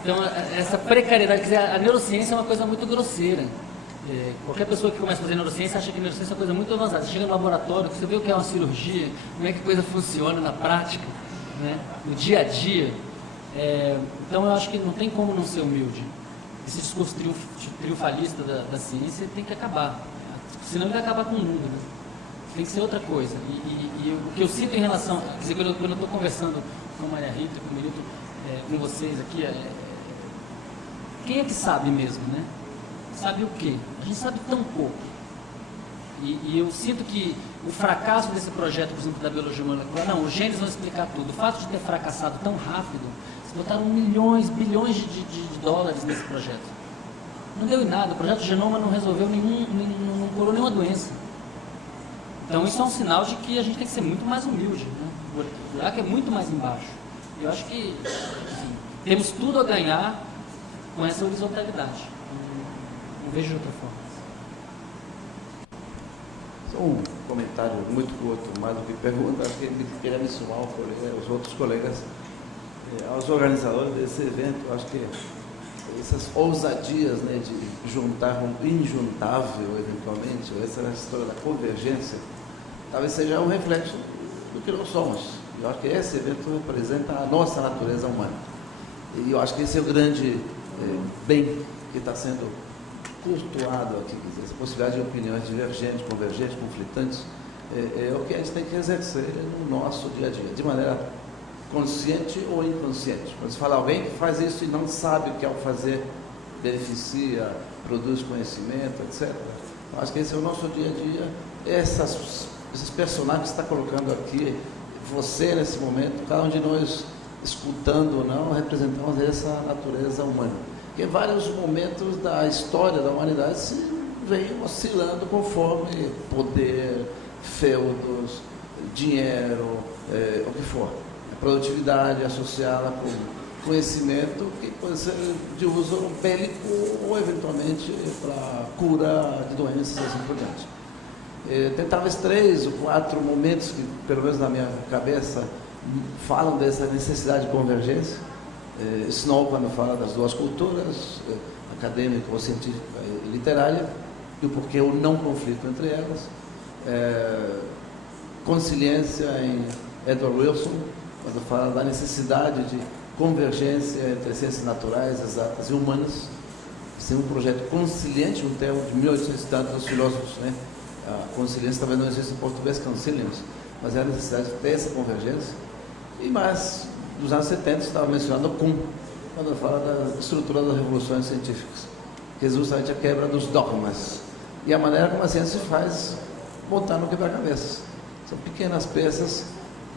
Então, essa precariedade, quer dizer, a neurociência é uma coisa muito grosseira. Qualquer pessoa que começa a fazer neurociência acha que a neurociência é uma coisa muito avançada. Você chega no laboratório, você vê o que é uma cirurgia, como é que a coisa funciona na prática, né? No dia a dia. Então, eu acho que não tem como não ser humilde. Esse discurso triunfalista da ciência tem que acabar. Senão ele vai acabar com o mundo. Né? Tem que ser outra coisa. E o que eu sinto em relação... Quer dizer, quando eu estou conversando com a Maria Rita, com o Milton, com vocês aqui, quem é que sabe mesmo, né? Sabe o quê? A gente sabe tão pouco. E eu sinto que o fracasso desse projeto, por exemplo, da biologia molecular, não, os genes vão explicar tudo. O fato de ter fracassado tão rápido, vocês botaram milhões, bilhões de dólares nesse projeto. Não deu em nada, o projeto Genoma não resolveu não curou nenhuma doença. Então isso é um sinal de que a gente tem que ser muito mais humilde, né? O buraco é muito mais embaixo. Eu acho que, enfim, temos tudo a ganhar com essa horizontalidade. Não vejo de outra forma. Um comentário muito curto, mais do que pergunta. Acho que queria me sumar os outros colegas, aos organizadores desse evento. Acho que essas ousadias, né, de juntar um injuntável, eventualmente, essa história da convergência, talvez seja um reflexo do que nós somos. Eu acho que esse evento representa a nossa natureza humana. E eu acho que esse é o grande bem que está sendo cultuado aqui, quer dizer, essa possibilidade de opiniões divergentes, convergentes, conflitantes, é o que a gente tem que exercer no nosso dia a dia, de maneira consciente ou inconsciente. Quando se fala alguém que faz isso e não sabe que ao fazer beneficia, produz conhecimento, etc. Eu acho que esse é o nosso dia a dia. Esses personagens que está colocando aqui, você nesse momento, cada um de nós escutando ou não, representamos essa natureza humana. Que em vários momentos da história da humanidade se vem oscilando conforme poder, feudos, dinheiro, o que for. A produtividade associada com conhecimento que pode ser de uso bélico ou eventualmente para cura de doenças e assim por diante. Tem talvez 3 ou 4 momentos que, pelo menos na minha cabeça, falam dessa necessidade de convergência. Snow, quando fala das duas culturas, acadêmica ou científica e literária, e o porquê o não conflito entre elas. Consciência em Edward Wilson, quando fala da necessidade de convergência entre ciências naturais, exatas e humanas. Esse é um projeto conciliante, um termo de 1800 e tantos dos filósofos, né? A conciliência talvez não existe em português, concilians, mas é a necessidade de ter essa convergência. E mais, dos anos 70, estava mencionando Kuhn, quando fala da estrutura das revoluções científicas, que é justamente a quebra dos dogmas e a maneira como a ciência se faz montar no quebra-cabeças. São pequenas peças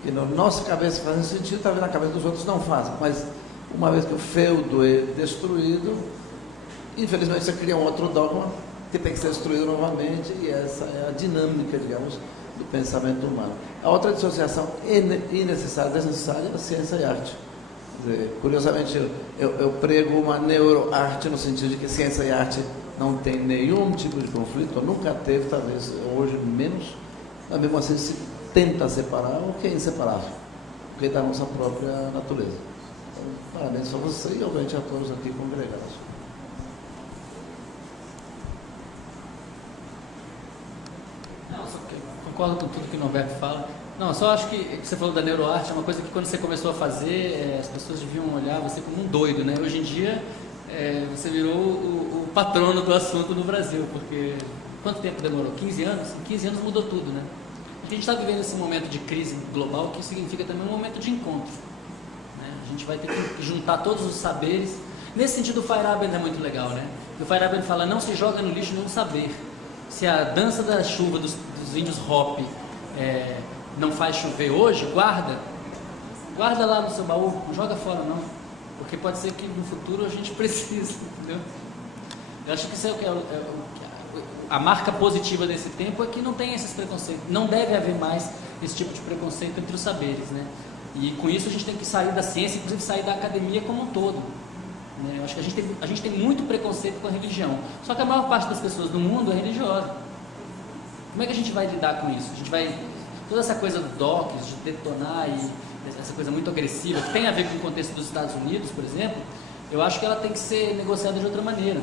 que na nossa cabeça fazem sentido, talvez na cabeça dos outros não fazem, mas uma vez que o feudo é destruído, infelizmente você cria um outro dogma que tem que ser destruído novamente, e essa é a dinâmica, digamos, do pensamento humano. A outra dissociação innecessária, desnecessária, é a ciência e arte. Quer dizer, curiosamente, eu prego uma neuroarte no sentido de que ciência e arte não tem nenhum tipo de conflito, ou nunca teve, talvez hoje menos, mas mesmo assim se tenta separar o que é inseparável, o que é da nossa própria natureza. Então, parabéns a você e, obviamente, a todos aqui congregados. Concordo com tudo que o Norberto fala. Não, só acho que você falou da neuroarte, é uma coisa que quando você começou a fazer, as pessoas deviam olhar você como um doido, né? Hoje em dia, você virou o patrono do assunto no Brasil, porque quanto tempo demorou? 15 anos? Em 15 anos mudou tudo, né? A gente está vivendo esse momento de crise global, que significa também um momento de encontro, né? A gente vai ter que juntar todos os saberes. Nesse sentido, o Feyerabend é muito legal, né? O Feyerabend fala, não se joga no lixo nenhum saber. Se a dança da chuva dos índios Hopi não faz chover hoje, guarda lá no seu baú, não joga fora não, porque pode ser que no futuro a gente precise, entendeu? Eu acho que isso a marca positiva desse tempo é que não tem esses preconceitos, não deve haver mais esse tipo de preconceito entre os saberes, né? E com isso a gente tem que sair da ciência, inclusive sair da academia como um todo, né? Eu acho que a gente tem muito preconceito com a religião, só que a maior parte das pessoas do mundo é religiosa. Como é que a gente vai lidar com isso? A gente vai... Toda essa coisa do DOCS, de detonar e essa coisa muito agressiva, que tem a ver com o contexto dos Estados Unidos, por exemplo, eu acho que ela tem que ser negociada de outra maneira.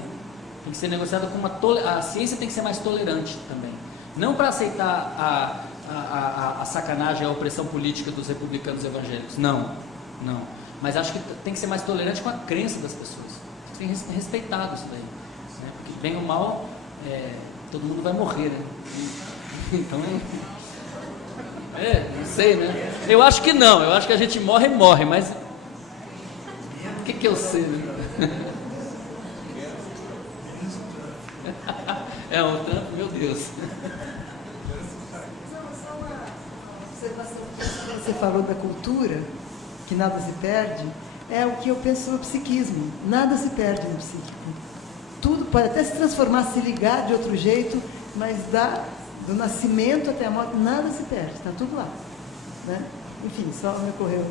Tem que ser negociada com a ciência tem que ser mais tolerante também. Não para aceitar a sacanagem, a opressão política dos republicanos evangélicos. Não. Mas acho que tem que ser mais tolerante com a crença das pessoas. Tem que ser respeitado isso daí, né? Porque bem ou mal, todo mundo vai morrer, né? Então, não sei, né? Eu acho que não, eu acho que a gente morre, mas o que eu sei, né? O Trump, meu Deus. Você falou da cultura, que nada se perde, é o que eu penso no psiquismo. Nada se perde no psiquismo. Tudo pode até se transformar, se ligar de outro jeito, mas do nascimento até a morte, nada se perde, está tudo lá, né? Enfim, só me ocorreu